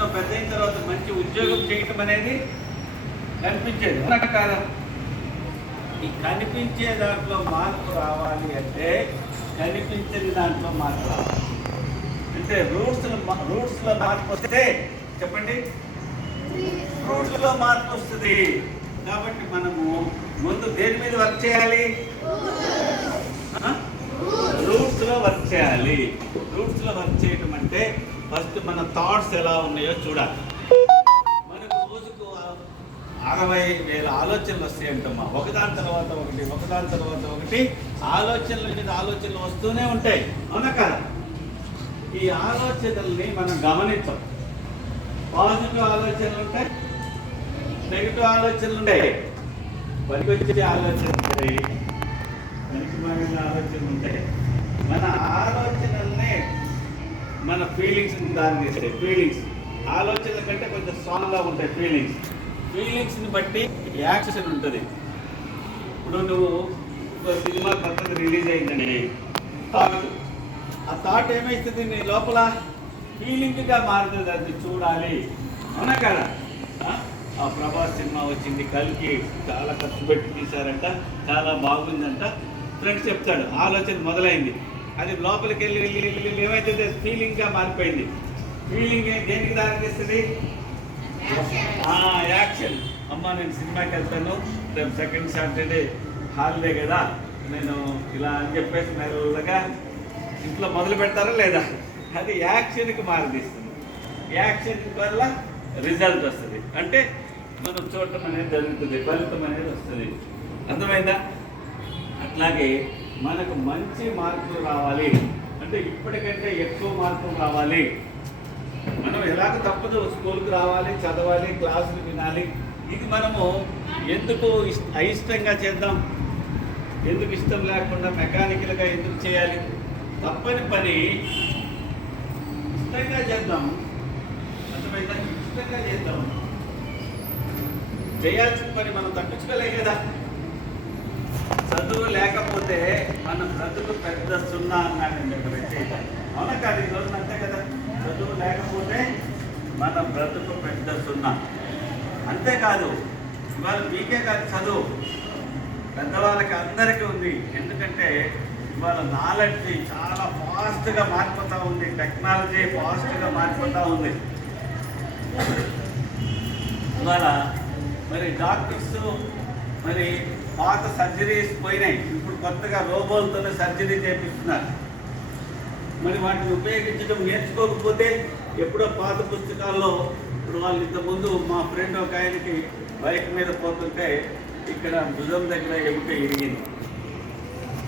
పొద్దున పెద్ద అయిన తర్వాత మంచి ఉద్యోగం చేయటం అనేది కనిపించేది కాదా? ఈ కనిపించే దాంట్లో మార్పు రావాలి అంటే కనిపించని దాంట్లో మార్పు రావాలి. అంటే రూట్స్లో మార్పు వస్తే చెప్పండి, రూట్స్లో మార్పు వస్తుంది. కాబట్టి మనము ముందు దేని మీద వర్క్ చేయాలి? రూట్స్లో వర్క్ చేయాలి. రూట్స్లో వర్క్ చేయటం అంటే ఫస్ట్ మన థాట్స్ ఎలా ఉన్నాయో చూడాలి. మనకు రోజుకు 60,000 ఆలోచనలు వస్తాయంటమ్మా, ఒకదాని తర్వాత ఒకటి ఆలోచనలు వస్తూనే ఉంటాయి, అవునా కదా? ఈ ఆలోచనల్ని మనం గమనించాం. పాజిటివ్ ఆలోచనలు ఉంటాయి, నెగిటివ్ ఆలోచనలు ఉంటాయి, పనికొచ్చే ఆలోచనలు ఉంటాయి, పనికిమాలిన ఆలోచనలు ఉంటాయి. మన ఆలోచనల్ని మన ఫీలింగ్స్ దాన్ని చేస్తాయి. ఫీలింగ్స్ ఆలోచనల కంటే కొంచెం స్ట్రాంగ్గా ఉంటాయి. ఫీలింగ్స్ని బట్టి యాక్షన్ ఉంటుంది. ఇప్పుడు నువ్వు ఒక సినిమా కొత్తది రిలీజ్ అయిందని ఆ థాట్ ఏమవుతుంది, నీ లోపల ఫీలింగ్గా మారుతుంది. అది చూడాలి, అవునా కదా? ఆ ప్రభాస్ సినిమా వచ్చింది, కల్కి చాలా ఖర్చు పెట్టి తీశారంట, చాలా బాగుందంట, ఫ్రెండ్స్ చెప్తాడు, ఆలోచన మొదలైంది. అది లోపలికి వెళ్ళి ఏమైతుంది, ఫీలింగ్గా మారిపోయింది. ఫీలింగ్ దేనికి దారితీస్తుంది? యాక్షన్. అమ్మ నేను సినిమాకి వెళ్తాను, రేపు సెకండ్ సాటర్డే హాలిడే కదా, నేను ఇలా అని చెప్పేసి మెల్లగా ఇంట్లో మొదలు పెడతారా లేదా? అది యాక్షన్కి మారితీస్తుంది. యాక్షన్ వల్ల రిజల్ట్ వస్తుంది, అంటే మనం చూడటం అనేది జరుగుతుంది, ఫలితం అనేది వస్తుంది. అర్థమైందా? అట్లాగే మనకు మంచి మార్కులు రావాలి అంటే ఇప్పటికంటే ఎక్కువ మార్కులు రావాలి. మనం ఎలాగ తప్పదు, స్కూల్కి రావాలి, చదవాలి, క్లాసులు వినాలి. ఇది మనము ఎందుకు అయిష్టంగా చేద్దాం? ఎందుకు ఇష్టం లేకుండా మెకానికల్గా ఎందుకు చేయాలి? తప్పని పని ఇష్టంగా చేద్దాం. అర్థమైందా? ఇష్టంగా చేద్దాం. చేయాల్సిన పని మనం తప్పించుకోలే కదా. చదువు లేకపోతే మన బ్రతుకు పెద్ద సున్నా అన్నాడండి ఒక వ్యక్తి, అవునా కాదు? ఈ రోజున అంతే కదా, చదువు లేకపోతే మన బ్రతుకు పెద్ద సున్నా. అంతేకాదు ఇవాళ మీకే కాదు, చదువు పెద్దవాళ్ళకి అందరికీ ఉంది. ఎందుకంటే ఇవాళ నాలెడ్జ్ చాలా ఫాస్ట్గా మారిపోతూ ఉంది, టెక్నాలజీ ఫాస్ట్గా మారిపోతూ ఉంది. ఇవాళ మరి డాక్టర్స్ మరి పాత సర్జరీస్ పోయినాయి, ఇప్పుడు కొత్తగా రోబోలతోనే సర్జరీ చేపిస్తున్నారు. మరి వాటిని ఉపయోగించడం నేర్చుకోకపోతే ఎప్పుడో పాత పుస్తకాల్లో, ఇప్పుడు వాళ్ళు ఇంతకుముందు మా ఫ్రెండ్ ఒక ఆయనకి బైక్ మీద పోతుంటే ఇక్కడ భుజం దగ్గర ఎముక ఇరిగింది.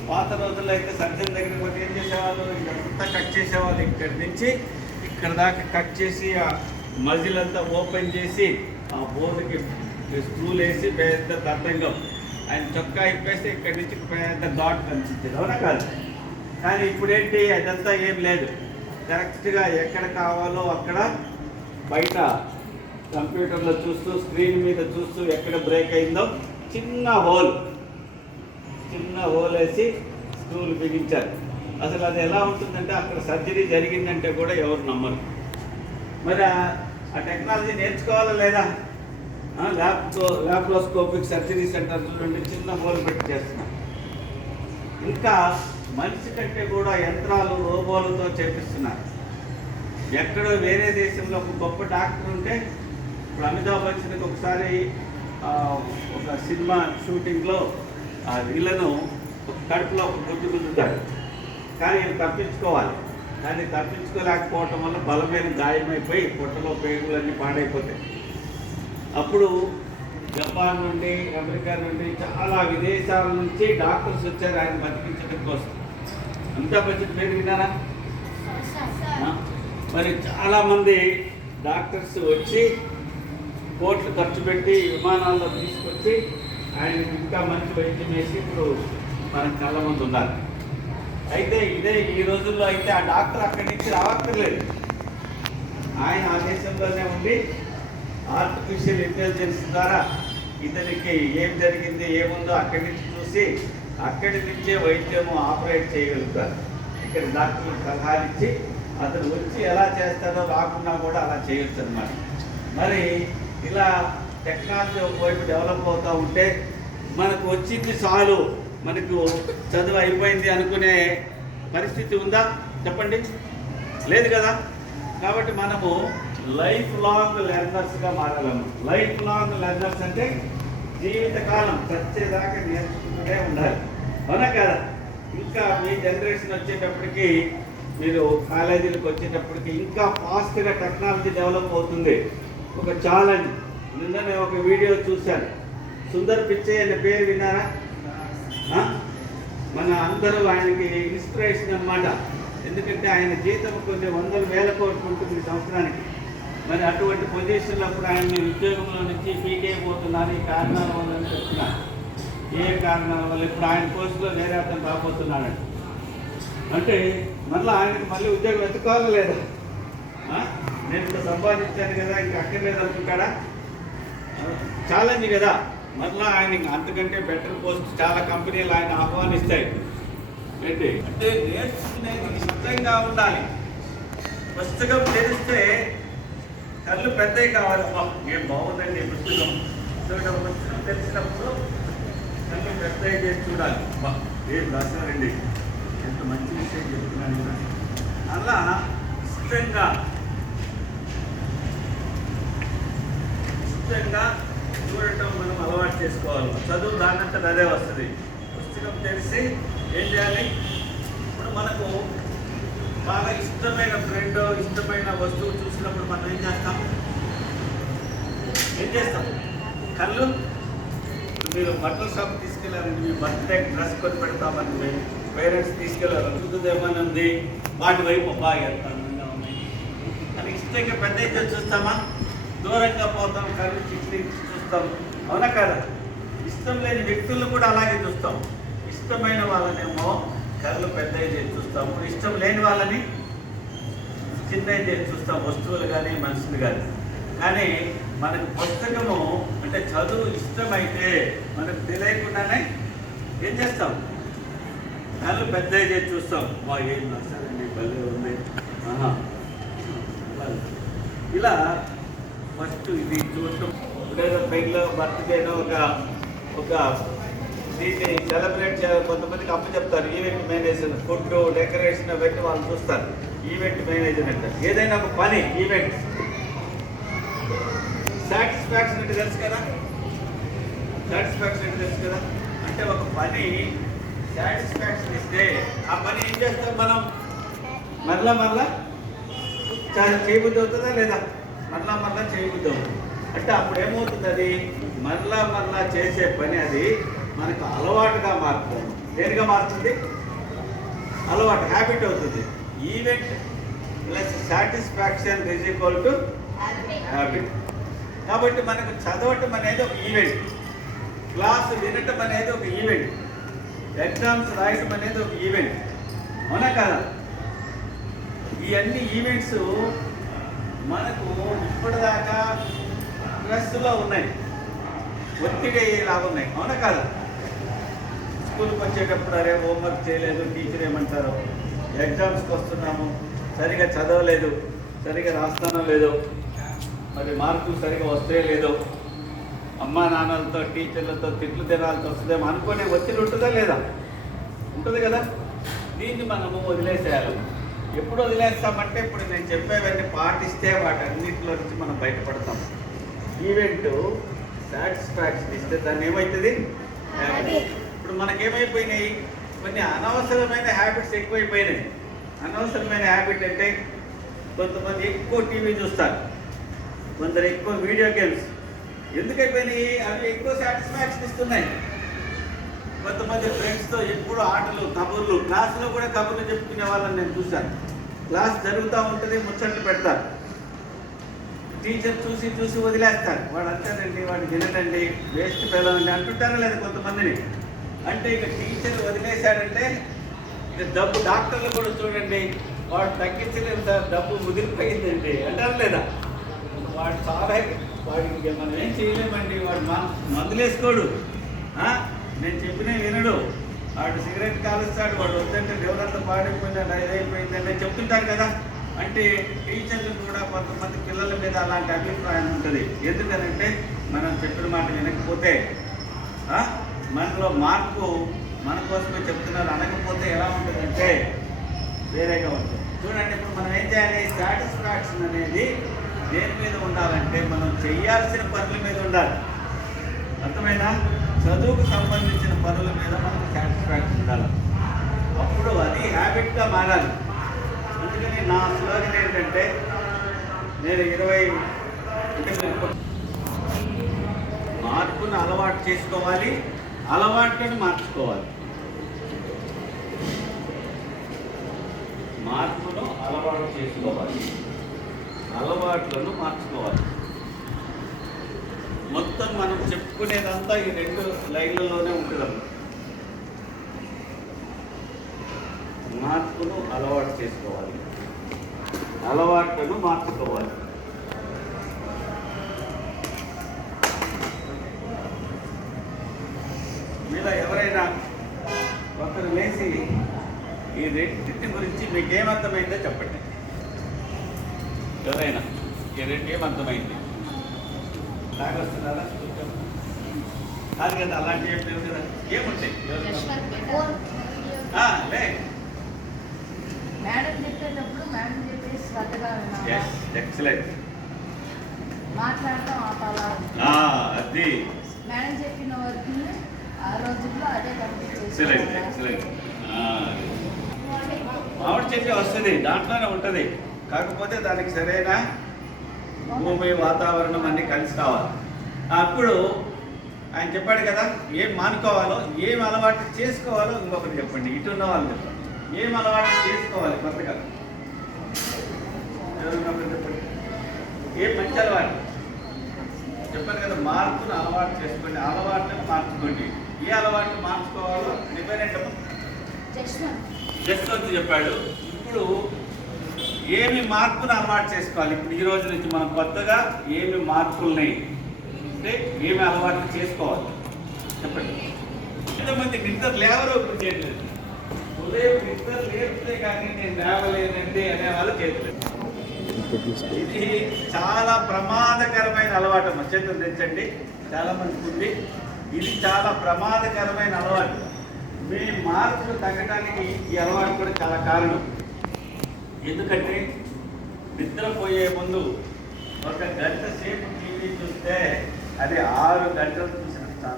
పాత రోజుల్లో అయితే సర్జన్ దగ్గర పోతే ఏం చేసేవాళ్ళు, ఇక్కడంతా కట్ చేసేవాళ్ళు, ఇక్కడి నుంచి ఇక్కడ దాకా కట్ చేసి ఆ మజిల్ అంతా ఓపెన్ చేసి ఆ బోర్డుకి స్క్రూలు వేసి పెద్ద దట్టంగా ఆయన చొక్కా ఇప్పేస్తే ఇక్కడి నుంచి పెద్ద డాట్ కనిపించేది, అవునా కాదు? కానీ ఇప్పుడేంటి, అదంతా ఏం లేదు. కరెక్ట్గా ఎక్కడ కావాలో అక్కడ బయట కంప్యూటర్లో చూస్తూ, స్క్రీన్ మీద చూస్తూ ఎక్కడ బ్రేక్ అయిందో చిన్న హోల్ వేసి స్క్రూలు బిగించారు. అసలు అది ఎలా ఉంటుందంటే అక్కడ సర్జరీ జరిగిందంటే కూడా ఎవరు నమ్మరు. మరి ఆ టెక్నాలజీ నేర్చుకోవాలా లేదా? ల్యాప్రోస్కోపిక్ సర్జరీ సెంటర్ చూడండి, చిన్న హోల్ పెట్టి చేస్తున్నారు. ఇంకా మనిషి కంటే కూడా యంత్రాలు, రోబోలతో చేపిస్తున్నారు. ఎక్కడో వేరే దేశంలో ఒక గొప్ప డాక్టర్ ఉంటే, ఇప్పుడు అమితాబ్ బచ్చన్కి ఒకసారి ఒక సినిమా షూటింగ్లో వీళ్ళను కడుపులో ఒక గుద్దుతాడు, కానీ ఈయన తప్పించుకోవాలి. కానీ తప్పించుకోలేకపోవటం వల్ల బలమైన గాయమైపోయి పొట్టలో పేగులన్నీ పాడైపోతాయి. అప్పుడు జపాన్ నుండి, అమెరికా నుండి, చాలా విదేశాల నుంచి డాక్టర్స్ వచ్చారు ఆయన బతికించడం కోసం. అమితాబ్ బచ్చన్ పేరు విన్నారా? మరి చాలామంది డాక్టర్స్ వచ్చి కోట్లు ఖర్చు పెట్టి విమానాల్లో తీసుకొచ్చి ఆయన ఇంకా మంచి వైద్యం వేసి ఇప్పుడు మనకు చాలామంది ఉన్నారు. అయితే ఇదే ఈ రోజుల్లో అయితే ఆ డాక్టర్ అక్కడి నుంచి రావక్కర్లేదు, ఆయన ఆ దేశంలోనే ఉండి ఆర్టిఫిషియల్ ఇంటెలిజెన్స్ ద్వారా ఇతనికి ఏం జరిగింది, ఏముందో అక్కడి నుంచి చూసి అక్కడి నుంచే వైద్యము ఆపరేట్ చేయగలుగుతారు. ఇక్కడ డాక్టర్లకు సలహాలు ఇచ్చి అతను వచ్చి ఎలా చేస్తాడో రాకుండా కూడా అలా చేయొచ్చు అనమాట. మరి ఇలా టెక్నాలజీ ఒకవైపు డెవలప్ అవుతూ ఉంటే మనకు వచ్చింది చాలు, మనకు చదువు అయిపోయింది అనుకునే పరిస్థితి ఉందా చెప్పండి? లేదు కదా. కాబట్టి మనము లైఫ్ లాంగ్ లెర్నర్స్గా మారాలము. లైఫ్ లాంగ్ లెర్నర్స్ అంటే జీవితకాలం చచ్చేదాకా నేర్చుకుంటూనే ఉండాలి, అవునా కదా. ఇంకా మీ జనరేషన్ వచ్చేటప్పటికి, మీరు కాలేజీలకు వచ్చేటప్పటికి ఇంకా ఫాస్ట్గా టెక్నాలజీ డెవలప్ అవుతుంది. ఒక ఛాలెంజ్, నిన్న నేను ఒక వీడియో చూశాను. సుందర్ పిచ్చై అనే పేరు విన్నారా? మన అందరూ ఆయనకి ఇన్స్పిరేషన్ అన్నమాట. ఎందుకంటే ఆయన జీతం కొన్ని వందల వేల కోట్లు ఉంటుంది సంవత్సరానికి. మరి అటువంటి పొజిషన్లో అప్పుడు ఆయన్ని ఉద్యోగంలో నుంచి పీకేయబోతున్నారు. ఈ కారణాల వల్ల అని చెప్తున్నారు. ఏ కారణాల వల్ల ఇప్పుడు ఆయన పోస్టులో వేరే అతను రాబోతున్నాడు అంటే మళ్ళీ ఆయనకి మళ్ళీ ఉద్యోగం వెతుకోవాలా లేదా? నేను ఇప్పుడు సంపాదించాను కదా, ఇంకా అక్కర్లేదు అనుకుంటాడా? ఛాలెంజ్ కదా. మళ్ళీ ఆయన అంతకంటే బెటర్ పోస్ట్ చాలా కంపెనీలు ఆయన ఆహ్వానిస్తాయి. ఏంటి అంటే నేర్చుకునేది ఇష్టంగా ఉండాలి. పుస్తకం తెలిస్తే కళ్ళు పెద్దవి కావాలి. ఏం బాగుందండి పుస్తకం. పుస్తకం తెలిసినప్పుడు కళ్ళు పెద్దవి చేసి చూడాలి. ఏం రాశారండి, ఎంత మంచి విషయం చెప్తున్నాను కదా. అలా ఇష్టంగా చూడటం మనం అలవాటు చేసుకోవాలి. చదువు దానంతా అదే వస్తుంది. పుస్తకం తెలిసి ఏం చేయాలి? ఇప్పుడు మనకు బాగా ఇష్టమైన ఫ్రెండ్, ఇష్టమైన వస్తువు చూసినప్పుడు మనం ఏం చేస్తాం? కళ్ళు. మీరు బట్టల షాప్ తీసుకెళ్ళారండి, మీ బర్త్డే డ్రెస్ కొని పెడతామని మీ పేరెంట్స్ తీసుకెళ్ళారు, చూద్దేమని ఉంది, వాటి వైపు బాగా ఎంత అందంగా ఉన్నాయి అని ఇష్టంగా పెద్ద అయితే చూస్తామా? దూరంగా పోతాం, కళ్ళు చిట్టి చూస్తాం, అవునా కదా. ఇష్టం లేని వ్యక్తులను కూడా అలాగే చూస్తాం. ఇష్టమైన వాళ్ళనేమో కళ్ళు పెద్ద చేసి చూస్తాము, ఇష్టం లేని వాళ్ళని చిన్న చేసి చూస్తాం, వస్తువులు కానీ మనుషులు కానీ. కానీ మనకు పుస్తకము అంటే చదువు ఇష్టమైతే మనకు తెలియకుండానే ఏం చేస్తాం? కళ్ళు పెద్ద చేసి చూస్తాం. ఏం నచ్చాలండి, భలే ఉంది, ఇలా ఫస్ట్ ఇది చూడటం. లేదా పెళ్ళో బర్త్డేనో ఒక దీన్ని సెలబ్రేట్ చేయాలి. కొంతమందికి అప్పు చెప్తారు, ఈవెంట్ మేనేజర్, ఫుడ్ డెకరేషన్ పెట్టి వాళ్ళు చూస్తారు. ఈవెంట్ మేనేజర్ అంటే ఏదైనా ఒక పని, ఈవెంట్ సాటిస్ఫాక్షన్ అంటే తెలుసు కదా. సాటిస్ఫాక్షన్ అంటే తెలుసు కదా. అంటే ఒక పని సాటిస్ఫాక్షన్ ఇస్తే ఆ పని ఏం చేస్తాం మనం? మరలా చేయబుద్ధి అవుతుందా లేదా? మరలా చేయబుద్ధి అవుతుంది. అంటే అప్పుడు ఏమవుతుంది? అది మరలా చేసే పని అది మనకు అలవాటుగా మారుతుంది. దేనిగా మారుతుంది? అలవాటు, హ్యాబిట్ అవుతుంది. Event plus satisfaction is equal to habit. కాబట్టి మనకు చదవటం అనేది ఒక ఈవెంట్, క్లాసు వినటం అనేది ఒక ఈవెంట్, ఎగ్జామ్స్ రాయటం అనేది ఒక ఈవెంట్, అవునా కదా. ఇవన్నీ ఈవెంట్స్ మనకు ఇప్పటిదాకా స్ట్రెస్లో ఉన్నాయి, ఒత్తిడి లాగా ఉన్నాయి, అవునా కదా. స్కూల్కి వచ్చేటప్పుడు అరే హోంవర్క్ చేయలేదు, టీచర్ ఏమంటారు, ఎగ్జామ్స్కి వస్తున్నాము సరిగా చదవలేదు, సరిగా రాస్తానో లేదో, మరి మార్కులు సరిగా వస్తే లేదో, అమ్మా నాన్నలతో టీచర్లతో తిట్లు తినాల్సి వస్తుందేమో అనుకునే ఒత్తిడి ఉంటుందా లేదా? ఉంటుంది కదా. దీన్ని మనము వదిలేసేయాలి. ఎప్పుడు వదిలేస్తామంటే ఇప్పుడు నేను చెప్పేవన్నీ పాటిస్తే వాటన్నిటిలో నుంచి మనం బయటపడతాం. ఈవెంట్ సాటిస్ఫాక్షన్ ఇస్తే దాన్ని ఏమవుతుంది? ఇప్పుడు మనకేమైపోయినాయి? కొన్ని అనవసరమైన హ్యాబిట్స్ ఎక్కువైపోయినాయి. అనవసరమైన హ్యాబిట్ అంటే కొంతమంది ఎక్కువ టీవీ చూస్తారు, కొందరు ఎక్కువ వీడియో గేమ్స్. ఎందుకైపోయినాయి? అవి ఎక్కువ సాటిస్ఫాక్షన్ ఇస్తున్నాయి. కొంతమంది ఫ్రెండ్స్తో ఎప్పుడు ఆటలు, కబుర్లు, క్లాసులో కూడా కబుర్లు చెప్పుకునే వాళ్ళని నేను చూశాను. క్లాస్ జరుగుతూ ఉంటుంది, ముచ్చట్లు పెడతారు, టీచర్ చూసి వదిలేస్తారు. వాడు అంతేనండి, వాడు వినడండి, వేస్ట్ పిల్లలండి అంటుంటారా లేదా కొంతమందిని. అంటే ఇక టీచర్ వదిలేశాడంటే ఇక డబ్బు, డాక్టర్లు కూడా చూడండి, వాడు తగ్గించలేదు సార్, డబ్బు ముదిరిపోయిందండి అంటారు లేదా. వాడు చాలా, వాడికి మనం ఏం చేయలేమండి, వాడు మందులు వేసుకోడు, నేను చెప్పినా వినడు, వాడు సిగరెట్ కాలుస్తాడు, వాడు వద్దంటే దేవుడంతా పాడైపోయిందండి, అది అయిపోయిందండి చెప్తుంటారు కదా. అంటే టీచర్లు కూడా కొంతమంది పిల్లల మీద అలాంటి అభిప్రాయం ఉంటుంది. ఎందుకనంటే మనం చెప్పిన మాట వినకపోతే మనలో మార్పు మన కోసమే చెప్తున్నారు అనకపోతే ఎలా ఉంటుందంటే వేరేగా ఉంటుంది. చూడండి, ఇప్పుడు మనం ఏం చేయాలి? సాటిస్ఫాక్షన్ అనేది దేని మీద ఉండాలంటే మనం చేయాల్సిన పనుల మీద ఉండాలి. అర్థమైనా? చదువుకు సంబంధించిన పనుల మీద మనకు సాటిస్ఫాక్షన్ ఉండాలి. అప్పుడు అది హ్యాబిట్గా మారాలి. అందుకని నా స్లోగన్ ఏంటంటే నేను 20 మార్పును అలవాటు చేసుకోవాలి, అలవాట్లను మార్చుకోవాలి. మార్పును అలవాటు చేసుకోవాలి, అలవాట్లను మార్చుకోవాలి. మొత్తం మనం చెప్పుకునేదంతా ఈ 2 లైన్లలోనే ఉంటుంది. మార్పును అలవాటు చేసుకోవాలి, అలవాట్లను మార్చుకోవాలి. మీలో ఎవరైనా ఒకరు లేచి ఈ 2 గురించి మీకేమర్థమైందో చెప్పండి. ఎవరైనా ఈ 2 ఏమర్థమైంది? లాగొస్తున్నారా? కాదు కదా, అలాంటి ఏం లేవు కదా. ఏముంటాయి? లే మేడం చెప్పేటప్పుడు మేడం చెప్పేసి శ్రద్ధగా ఎక్సలెంట్ మాట్లాడటం ఆపాలా. అది మేడం చెప్పిన వర్క్ ఆ రోజుల్లో అదే ఎక్సలెంట్ ఎక్సలెంట్. మామిడి చెట్టు వస్తుంది, దాంట్లోనే ఉంటుంది. కాకపోతే దానికి సరైన భూమి, వాతావరణం అన్నీ కలిసి కావాలి. అప్పుడు ఆయన చెప్పాడు కదా, ఏం మానుకోవాలో, ఏం అలవాటు చేసుకోవాలో ఇంకొకటి చెప్పండి. ఇటు ఉన్న వాళ్ళు చెప్పండి, ఏం అలవాటు చేసుకోవాలి కొత్తగా. ఎవరున్నప్పుడు చెప్పండి, ఏం మంచి అలవాటు చెప్పాను కదా. మార్పును అలవాటు చేసుకోండి, అలవాట్లను మార్చుకోండి. ఏ అలవాటు మార్చుకోవాలో డిపెండెంట్ జస్ట్ వచ్చి చెప్పాడు. ఇప్పుడు ఏమి మార్పును అలవాటు చేసుకోవాలి. ఇప్పుడు ఈ రోజు నుంచి మనం కొత్తగా ఏమి మార్పులున్నాయి అంటే ఏమి అలవాట్లు చేసుకోవాలి చెప్పండి. ఎంతమంది నిద్ర లేవరో ఇప్పుడు చేయట్లేదు. ఉదయం నిద్ర లేపితే కానీ నేను లేవలేనండి అనే వాళ్ళు చేయట్లేదు. ఇది చాలా ప్రమాదకరమైన అలవాటు. చేతులు తెచ్చండి, చాలా మందికి ఉంది. ఇది చాలా ప్రమాదకరమైన అలవాటు. మీ మార్పులు తగ్గడానికి ఈ అలవాటు కూడా చాలా కారణం. ఎందుకంటే నిద్రపోయే ముందు 1 గంట సేపు టీవీ చూస్తే అది 6 గంటలు చూసినట్టు.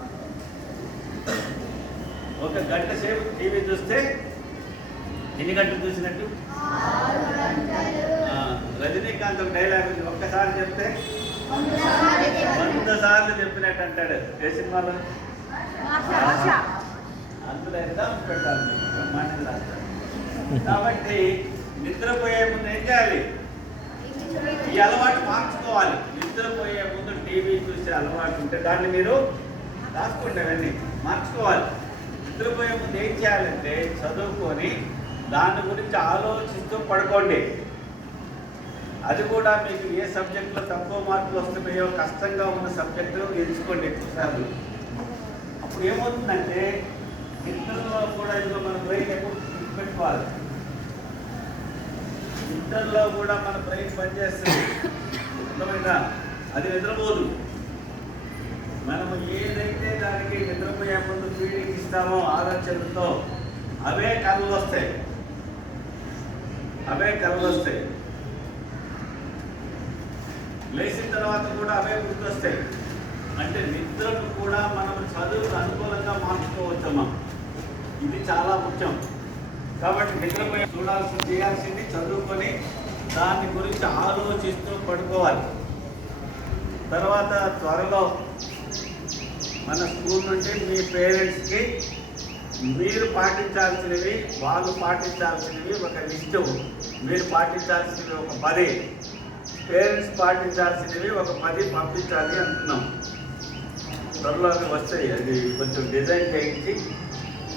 1 గంట సేపు టీవీ చూస్తే ఎన్ని గంటలు చూసినట్టు? రజనీకాంత్ ఒక డైలాగ్ ఉంది, ఒక్కసారి చెప్తే 100 సార్లు చెప్పినట్టు అంటాడు. ఏ సినిమాలో? అందులో ఎగ్జామ్స్ పెట్టాలి, బ్రహ్మాండంగా రాస్తాడు. కాబట్టి నిద్రపోయే ముందు ఏం చేయాలి? ఈ అలవాటు మార్చుకోవాలి. నిద్రపోయే ముందు టీవీ చూసే అలవాటు ఉంటే దాన్ని మీరు రాసుకోండి, అవన్నీ మార్చుకోవాలి. నిద్రపోయే ముందు ఏం చేయాలంటే చదువుకొని దాని గురించి ఆలోచిస్తూ పడుకోండి. అది కూడా మీకు ఏ సబ్జెక్టులో తక్కువ మార్కులు వస్తున్నాయో, కష్టంగా ఉన్న సబ్జెక్టు ఎంచుకోండి ఎక్కువసార్లు. అప్పుడు ఏమవుతుందంటే నిద్రలో కూడా ఇదిగో మన బ్రెయిన్ ఎప్పుడు పెట్టుకోవాలి. నిద్రలో కూడా మన బ్రెయిన్ పనిచేస్తుంది, అర్థమైందా? అది నిద్రపోదు. మనము ఏదైతే దానికి నిద్రపోయే ముందు ఫీడింగ్ ఇస్తామో ఆలోచనలతో అవే కళ్ళు వస్తాయి, అవే కళ్ళు వస్తాయి. లేచిన తర్వాత కూడా అవే గుర్తొస్తాయి. అంటే నిద్రకు కూడా మనం చదువుకు అనుకూలంగా మార్చుకోవచ్చమ్మా. ఇది చాలా ముఖ్యం. కాబట్టి నిద్రపోయి చేయాల్సింది చదువుకొని దాని గురించి ఆలోచిస్తూ పడుకోవాలి. తర్వాత త్వరలో మన స్కూల్ నుండి మీ పేరెంట్స్కి మీరు పాటించాల్సినవి, వాళ్ళు పాటించాల్సినవి ఒక లిస్టు, మీరు పాటించాల్సినవి ఒక 10, పేరెంట్స్ పాటించాల్సినవి ఒక 10 పంపించాలి అంటున్నాం. త్వరలో వస్తాయి. అది కొంచెం డిజైన్ చేయించి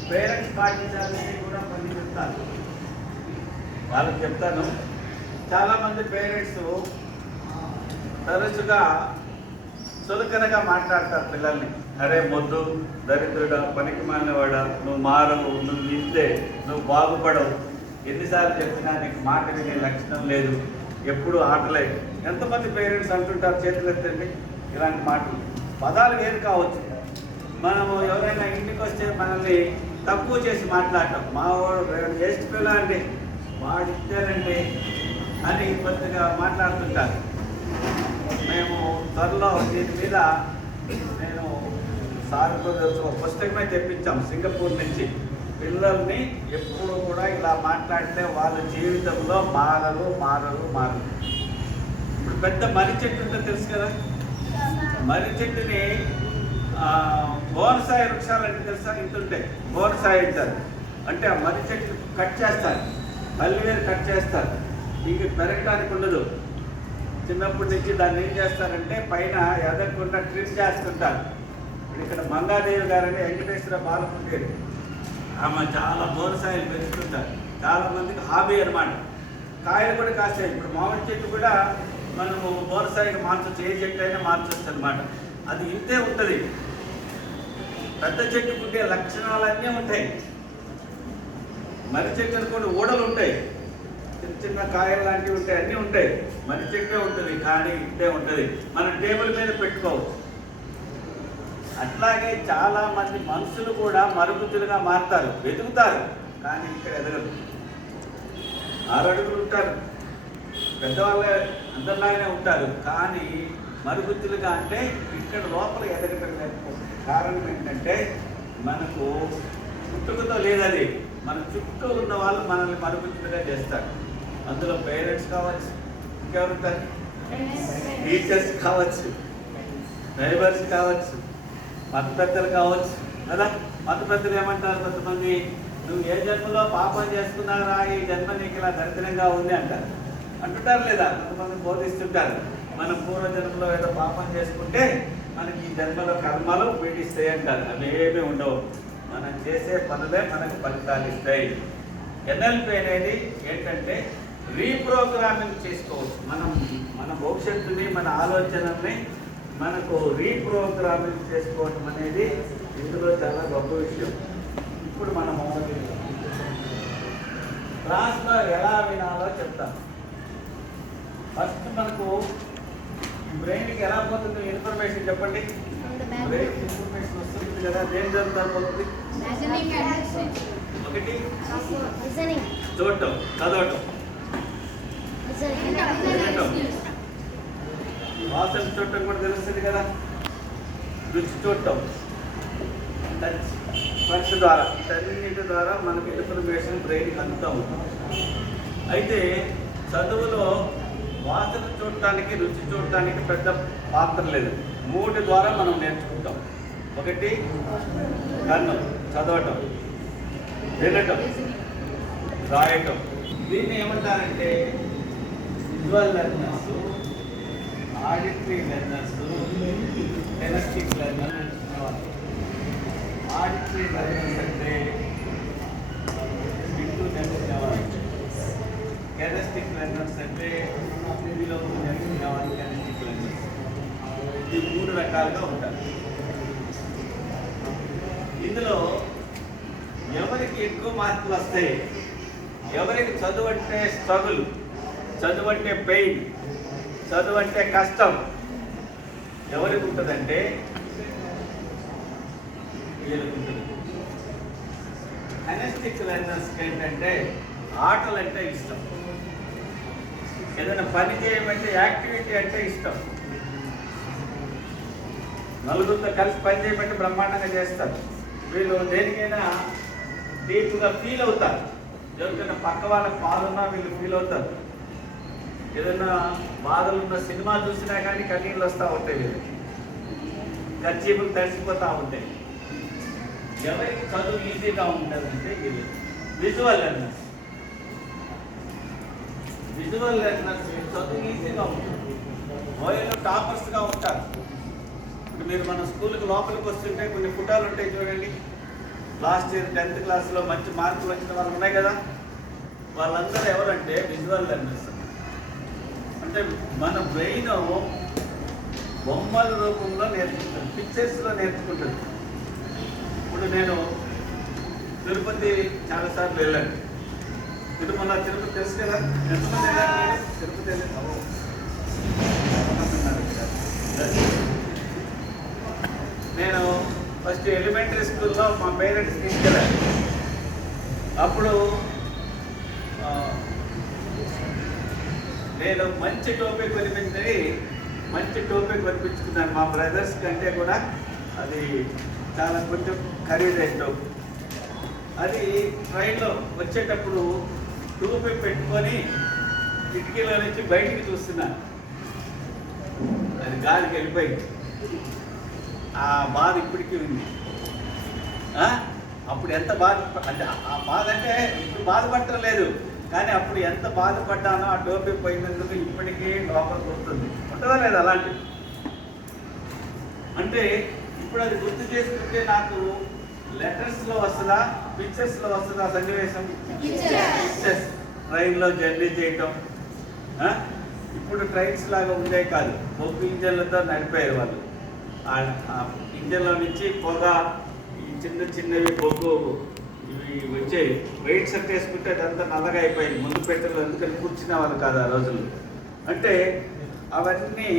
పేరెంట్స్ పాటించాల్సినవి కూడా 10 చెప్తాను, వాళ్ళకి చెప్తాను. చాలామంది పేరెంట్స్ తరచుగా చులకనగా మాట్లాడతారు పిల్లల్ని. అరే మొద్దు, దరిద్రుడా, పనికి మాలినవాడా, నువ్వు మారవు, నువ్వు ఇంతే, నువ్వు బాగుపడవు, ఎన్నిసార్లు చెప్పినా నీకు మాట వినే లక్షణం లేదు, ఎప్పుడు ఆటలే. ఎంతమంది పేరెంట్స్ అంటుంటారు, చేతులు ఎత్తండి ఇలాంటి మాటలు. పదాలు వేరు కావచ్చు. మనము ఎవరైనా ఇంటికి వస్తే మనల్ని తక్కువ చేసి మాట్లాడటం, మా వాడు వేస్ట్ పిల్ల అండి, వాడు ఇచ్చారండి అని కొద్దిగా మాట్లాడుతుంటారు. మేము త్వరలో దీని మీద నేను సార్తో ఒక పుస్తకమే తెప్పించాం సింగపూర్ నుంచి. పిల్లల్ని ఎప్పుడు కూడా ఇలా మాట్లాడితే వాళ్ళ జీవితంలో మారరు. ఇప్పుడు పెద్ద మర్రి చెట్టు ఉంటే తెలుసు కదా, మర్రి చెట్టుని బోనసాయ వృక్షాలు అంటే తెలుసా, ఇంతుంటాయి బోనసాయ అంటారు. అంటే ఆ మర్రి చెట్టు కట్ చేస్తారు, అల్లివేరు కట్ చేస్తారు, ఇంక పెరగడానికి ఉండదు. చిన్నప్పటి నుంచి దాన్ని ఏం చేస్తారంటే పైన ఎదగకుండా ట్రిమ్ చేస్తుంటారు. ఇక్కడ మంగాదేవి గారని వెంకటేశ్వర బాలకుండేది, ఆమె చాలా బోనసాయలు పెంచుతుంటారు. చాలామందికి హాబీ అనమాట. కాయలు కూడా కాస్తాయి. ఇప్పుడు మామిడి చెట్టు కూడా మనము బోనసాయిగా మార్చొచ్చు, ఏ చెట్టు అయినా మార్చొచ్చు అనమాట. అది ఇంతే ఉంటుంది. పెద్ద చెట్టుకు ఉండే లక్షణాలన్నీ ఉంటాయి. మర్రి చెట్టు కూడా ఊడలు ఉంటాయి, చిన్న చిన్న కాయలు లాంటివి ఉంటాయి, అన్నీ ఉంటాయి. మర్రి చెట్టే ఉంటుంది కానీ ఇంతే ఉంటుంది. మనం టేబుల్ మీద పెట్టుకోవచ్చు. అట్లాగే చాలా మంది మనుషులు కూడా మరుగుజ్జులుగా మారుతారు, వెతుకుతారు కానీ ఇక్కడ ఎదగరు. 6 అడుగులు ఉంటారు, పెద్దవాళ్ళే అందరిలాగానే ఉంటారు కానీ మరుగుజ్జులుగా అంటే ఇక్కడ లోపల ఎదగటం లేకపోతే కారణం ఏంటంటే మనకు పుట్టుకతో లేదది. మన చుట్టూ ఉన్న వాళ్ళు మనల్ని మరుగుజ్జులుగా చేస్తారు. అందులో పేరెంట్స్ కావచ్చు, ఇంకెవరుంటారు, టీచర్స్ కావచ్చు, నైబర్స్ కావచ్చు, మత పెద్దలు కావచ్చు కదా. మత పెద్దలు ఏమంటారు కొంతమంది, నువ్వు ఏ జన్మలో పాపం చేసుకున్నారా, ఈ జన్మ నీకు ఇలా దరిద్రంగా ఉంది అంటారు. అంటుంటారు లేదా, కొంతమంది బోధిస్తుంటారు. మనం పూర్వజన్మలో ఏదో పాపం చేసుకుంటే మనకి ఈ జన్మలో కర్మలు పీడిస్తాయి అంటారు. అవి ఏమీ ఉండవు. మనం చేసే పనులే మనకు ఫలితాలు ఇస్తాయి. ఎన్ఎల్పి అనేది ఏంటంటే రీప్రోగ్రామింగ్ చేసుకోవచ్చు. మన భవిష్యత్తుని, మన ఆలోచనల్ని మనకు రీప్రోగ్రామింగ్ చేసుకోవటం అనేది ఇందులో చాలా గొప్ప విషయం. ఇప్పుడు మనము క్లాస్లో ఎలా వినాలో చెప్తాం. ఫస్ట్ మనకు బ్రెయిన్కి ఎలా పోతుంది ఇన్ఫర్మేషన్ చెప్పండి. బ్రెయిన్ ఇన్ఫర్మేషన్ వస్తుంది కదా, దేని జరుగుతుంది పోతుంది. ఒకటి చూడటం, చదవటం, వాసన చూడటం కూడా తెలుస్తుంది కదా, రుచి చూడటం, టచ్, స్పర్శ ద్వారా, వీటన్నిటి ద్వారా మనకి ఇన్ఫర్మేషన్ బ్రెయిన్కి అందుతూ ఉంటుంది. అయితే చదువులో వాసన చూడటానికి, రుచి చూడటానికి పెద్ద పాత్ర లేదు. 3 ద్వారా మనం నేర్చుకుంటాం. ఒకటి కన్ను, చదవటం, వినటం, రాయటం. దీన్ని ఏమంటారంటే visual learners, auditory learners, kinaesthetic learners. Auditory learners అంటే వింటూ నేర్చుకునేవారు. కెనెస్టిక్ లెర్నర్స్ అంటే టీవీలో నేర్చుకునేవారు. కెనెస్టిక్ లెర్నర్స్ ఈ 3 రకాలుగా ఉంటారు. ఇందులో ఎవరికి ఎక్కువ మార్కులు వస్తాయి, ఎవరికి చదువు అంటే స్ట్రగుల్, చదువు అంటే పెయిన్, చదువు అంటే కష్టం ఎవరికి ఉంటుందంటే వీళ్ళకి ఉంటుంది. కెనెస్టిక్ లెర్నర్స్కి ఏంటంటే ఆటలు అంటే ఇష్టం, ఏదైనా పని చేయమంటే యాక్టివిటీ అంటే ఇష్టం, నలుగురితో కలిసి పని చేయమంటే బ్రహ్మాండంగా చేస్తారు. వీళ్ళు దేనికైనా డీప్గా ఫీల్ అవుతారు. ఎవరికైనా పక్క వాళ్ళకి బాధున్నా వీళ్ళు ఫీల్ అవుతారు. ఏదైనా బాధలున్న సినిమా చూసినా కానీ కన్నీళ్ళు వస్తూ ఉంటాయి, వీళ్ళకి ఖర్చీపులు తడిసిపోతూ ఉంటాయి. ఎవరికి చదువు ఈజీగా ఉంటుందంటే వీళ్ళు విజువల్ లెర్నర్స్. విజువల్ లెర్నర్స్ చదువు ఈజీగా ఉంటుంది. వాళ్ళు టాపర్స్గా ఉంటారు. ఇప్పుడు మీరు మన స్కూల్కి లోపలికి వస్తుంటే కొన్ని ఫోటోలు ఉంటాయి చూడండి. లాస్ట్ ఇయర్ 10th క్లాస్లో మంచి మార్కులు వచ్చిన వాళ్ళు ఉన్నాయి కదా, వాళ్ళందరూ ఎవరంటే విజువల్ లెర్నర్స్. అంటే మన బ్రెయిన్ బొమ్మల రూపంలో నేర్చుకుంటుంది, పిక్చర్స్లో నేర్చుకుంటుంది. ఇప్పుడు నేను తిరుపతి చాలాసార్లు వెళ్ళాను. తిరుమల తిరుపతి తెలుసు కదా, ఎంతమంది వెళ్ళారు మీరు? తిరుపతి వెళ్ళారు. ఎంతమంది ఉన్నారు ఇక్కడ? నేను ఫస్ట్ ఎలిమెంటరీ స్కూల్లో మా పేరెంట్స్ తీసుకెళ్ళాను. అప్పుడు నేను మంచి టోపీ కొనిపించుకున్నాను. మా బ్రదర్స్ కంటే కూడా అది చాలా కొంచెం ఖరీదైన టోపీ. అది ట్రైన్లో వచ్చేటప్పుడు టోపీ పెట్టుకొని కిటికీలో నుంచి బయటికి చూస్తున్నాను. అది గాలికి వెళ్ళిపోయింది. ఆ బాధ ఇప్పటికీ ఉంది. అప్పుడు ఎంత బాధ అంటే ఆ బాధ అంటే ఇప్పుడు బాధపడటం లేదు, కానీ అప్పుడు ఎంత బాధపడ్డానో ఆ టోపీ పోయినందుకు ఇప్పటికీ లోపల గుర్తుంది. ఉంటుందా లేదా అలాంటి? అంటే ఇప్పుడు అది గుర్తు చేసుకుంటే నాకు లెటర్స్లో వస్తుందా, పిక్చర్స్లో వస్తుందా సన్నివేశం? పిక్చర్స్. ట్రైన్లో జర్నీ చేయటం. ఇప్పుడు ట్రైన్స్ లాగా ఉండే కాదు, బొగ్గు ఇంజన్లతో నడిపారు వాళ్ళు. ఆ ఇంజన్లో నుంచి పొగ, ఈ చిన్నవి బొగ్గు ఇవి వచ్చే వెయిట్ సెట్ చేసుకుంటే అదంతా నల్లగా అయిపోయింది. ముందు పెట్టెలు ఎందుకని కూర్చునే వాళ్ళు కాదు ఆ రోజుల్లో. అంటే అవన్నీ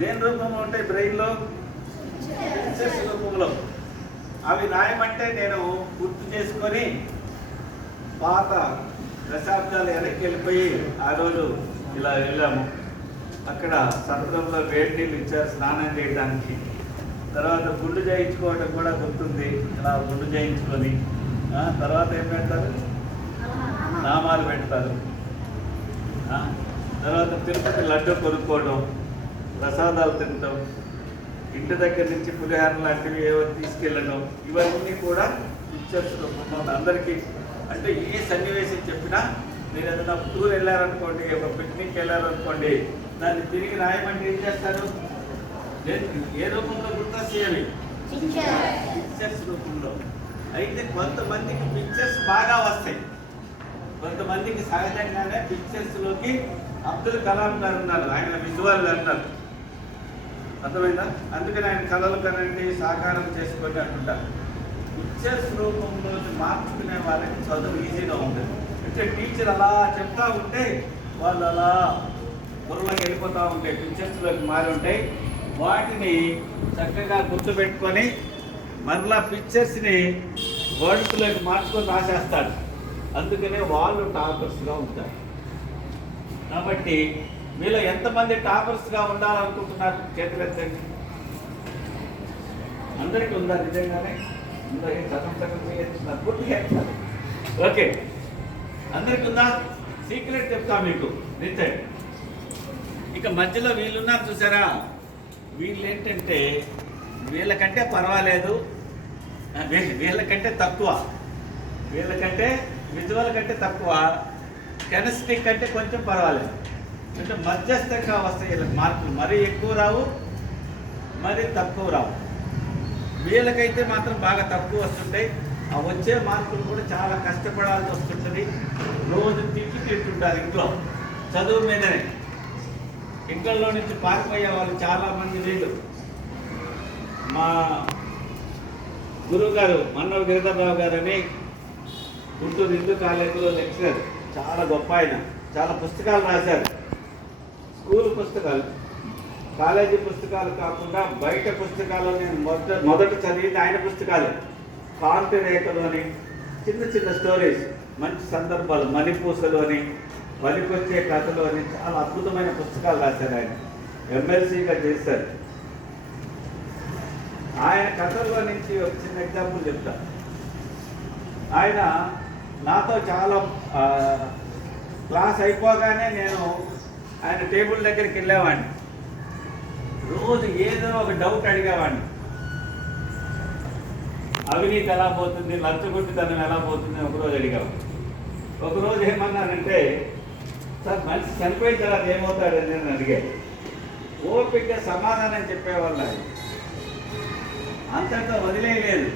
దేని రూపంలో ఉంటాయి? బ్రెయిన్లో పిక్చర్స్ రూపంలో. అవి రాయమంటే నేను గుర్తు చేసుకొని పాత దశాబ్దాలు వెనక్కి వెళ్ళిపోయి ఆ రోజు ఇలా వెళ్ళాము. అక్కడ సముద్రంలో వేడి నీళ్ళు ఇచ్చారు స్నానం చేయడానికి. తర్వాత గుండు చేయించుకోవడం కూడా గుర్తుంది. ఇలా గుండు చేయించుకొని తర్వాత ఏం పెడతారు? నామాలు పెడతారు. తర్వాత తిరుపతి లడ్డు కొనుక్కోవడం, ప్రసాదాలు తినటం, ఇంటి దగ్గర నుంచి పులిహార లాంటివి ఏవో తీసుకెళ్ళడం, ఇవన్నీ కూడా పిక్చర్స్ రూపంలో అందరికీ. అంటే ఏ సన్నివేశం చెప్పినా మీరు ఏదైనా టూర్ వెళ్ళారనుకోండి, ఒక పిక్నిక్ వెళ్ళారనుకోండి, దాన్ని తిరిగి రాయమంటే ఏం చేస్తారు? ఏ రూపంలో గుర్తొస్తాయి? పిక్చర్స్ రూపంలో. అయితే కొంతమందికి పిక్చర్స్ బాగా వస్తాయి, కొంతమందికి సహజంగానే పిక్చర్స్లోకి. అబ్దుల్ కలాం గారు ఉన్నారు, ఆయన విజువల్ అన్నారు, అర్థమైందా? అందుకని ఆయన కళలు కనండి సాకారం చేసుకోండి అంటుంటారు. పిక్చర్స్ రూపంలో మార్చుకునే వాళ్ళకి చదువు ఈజీగా ఉంటుంది. అంటే టీచర్ అలా చెప్తా ఉంటే వాళ్ళు అలా బుర్రలోకి వెళ్ళిపోతూ ఉంటాయి, పిక్చర్స్లోకి మారి ఉంటాయి. వాటిని చక్కగా గుర్తుపెట్టుకొని మరలా పిక్చర్స్ని వర్డ్స్లోకి మార్చుకొని రాసేస్తాడు. అందుకనే వాళ్ళు టాపర్స్గా ఉంటారు. కాబట్టి మీలో ఎంతమంది టాపర్స్గా ఉండాలనుకుంటున్నారు? చేతులెత్తండి. అందరికీ ఉందా? నిజంగానే పూర్తిగా. ఓకే, అందరికీ ఉందా? సీక్రెట్ చెప్తా మీకు, నిజంగా. ఇక మధ్యలో వీళ్ళున్నారు చూసారా, వీళ్ళు ఏంటంటే వీళ్ళకంటే పర్వాలేదు, వీళ్ళకంటే తక్కువ, వీళ్ళకంటే విజువల్ కంటే తక్కువ, కెనెస్టిక్ కంటే కొంచెం పర్వాలేదు. అంటే మధ్యస్థంగా వస్తాయి వీళ్ళకి మార్కులు. మరీ ఎక్కువ రావు, మరీ తక్కువ రావు. వీళ్ళకైతే మాత్రం బాగా తక్కువ వస్తుంటాయి. ఆ వచ్చే మార్కులు కూడా చాలా కష్టపడాల్సి వస్తుంటుంది. రోజు తింటుంటారు ఇంట్లో చదువు మీదనే. ఇంట్లో నుంచి పారిపోయే వాళ్ళు చాలామంది వీళ్ళు. మా గురువు గారు మన్నవ గిరిధర్రావు గారు అని గుంటూరు హిందూ కాలేజీలో లెక్చరర్, చాలా గొప్ప ఆయన. చాలా పుస్తకాలు రాశారు, స్కూల్ పుస్తకాలు, కాలేజీ పుస్తకాలు కాకుండా బయట పుస్తకాలు. నేను మొదట చదివింది ఆయన పుస్తకాలు. కాంతి రేఖలు అని, చిన్న స్టోరీస్, మంచి సందర్భాలు, మణిపూసలు అని, పనికొచ్చే కథలు అని చాలా అద్భుతమైన పుస్తకాలు రాశారు ఆయన. ఎమ్మెల్సీగా చేశారు. ఆయన కథల్లో నుంచి ఒక చిన్న ఎగ్జాంపుల్ చెప్తా. ఆయన నాతో చాలా క్లాస్ అయిపోగానే నేను ఆయన టేబుల్ దగ్గరికి వెళ్ళేవాడిని. రోజు ఏదో ఒక డౌట్ అడిగేవాడిని. అవినీతి ఎలా పోతుంది, లంచగొట్టితనం ఎలా పోతుంది ఒకరోజు అడిగేవాడిని. ఒకరోజు ఏమన్నానంటే, సార్ మనిషి చనిపోయిన తర్వాత ఏమవుతాడని నేను అడిగాను. ఓపికగా సమాధానం చెప్పేవాళ్ళు. అంతటా వదిలేయలేదు.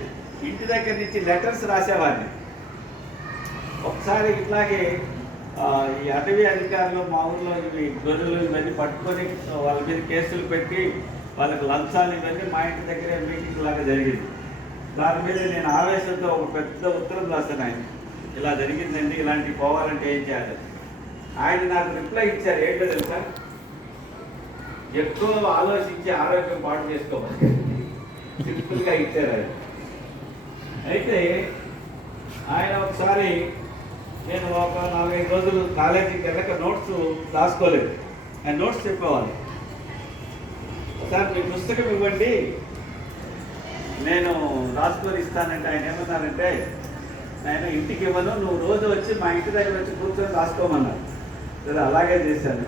ఇంటి దగ్గర నుంచి లెటర్స్ రాసేవాడిని. ఒకసారి ఇట్లాగే ఈ అటవీ అధికారులు మా ఊళ్ళో ఇవి గొర్రెలు ఇవన్నీ పట్టుకొని వాళ్ళ మీద కేసులు పెట్టి వాళ్ళకి లంచాలు ఇవన్నీ మా ఇంటి దగ్గరే మీటింగ్ లాగా జరిగింది. దాని మీద నేను ఆవేశంతో ఒక పెద్ద ఉత్తరం రాశాను ఆయన. ఇలా జరిగిందండి, ఇలాంటి పోవాలంటే ఏం చేయాలి. ఆయన నాకు రిప్లై ఇచ్చారు, ఏంటో తెలుసా, ఎక్కువ ఆలోచించి ఆరోగ్యం పాటు చేసుకోవాలి, సింపుల్గా ఇచ్చారు ఆయన. అయితే ఆయన ఒకసారి నేను ఒక 4-5 రోజులు కాలేజీకి వెళ్ళక నోట్స్ రాసుకోలేదు. ఆయన నోట్స్ చెప్పేవాళ్ళు, సార్ మీ పుస్తకం ఇవ్వండి నేను రాసుకొని ఇస్తానంటే ఆయన ఏమన్నారంటే, నేను ఇంటికి ఇవ్వను, నువ్వు రోజు వచ్చి మా ఇంటి దగ్గర వచ్చి కూర్చొని రాసుకోమన్నారు. సరే అలాగే చేశాను.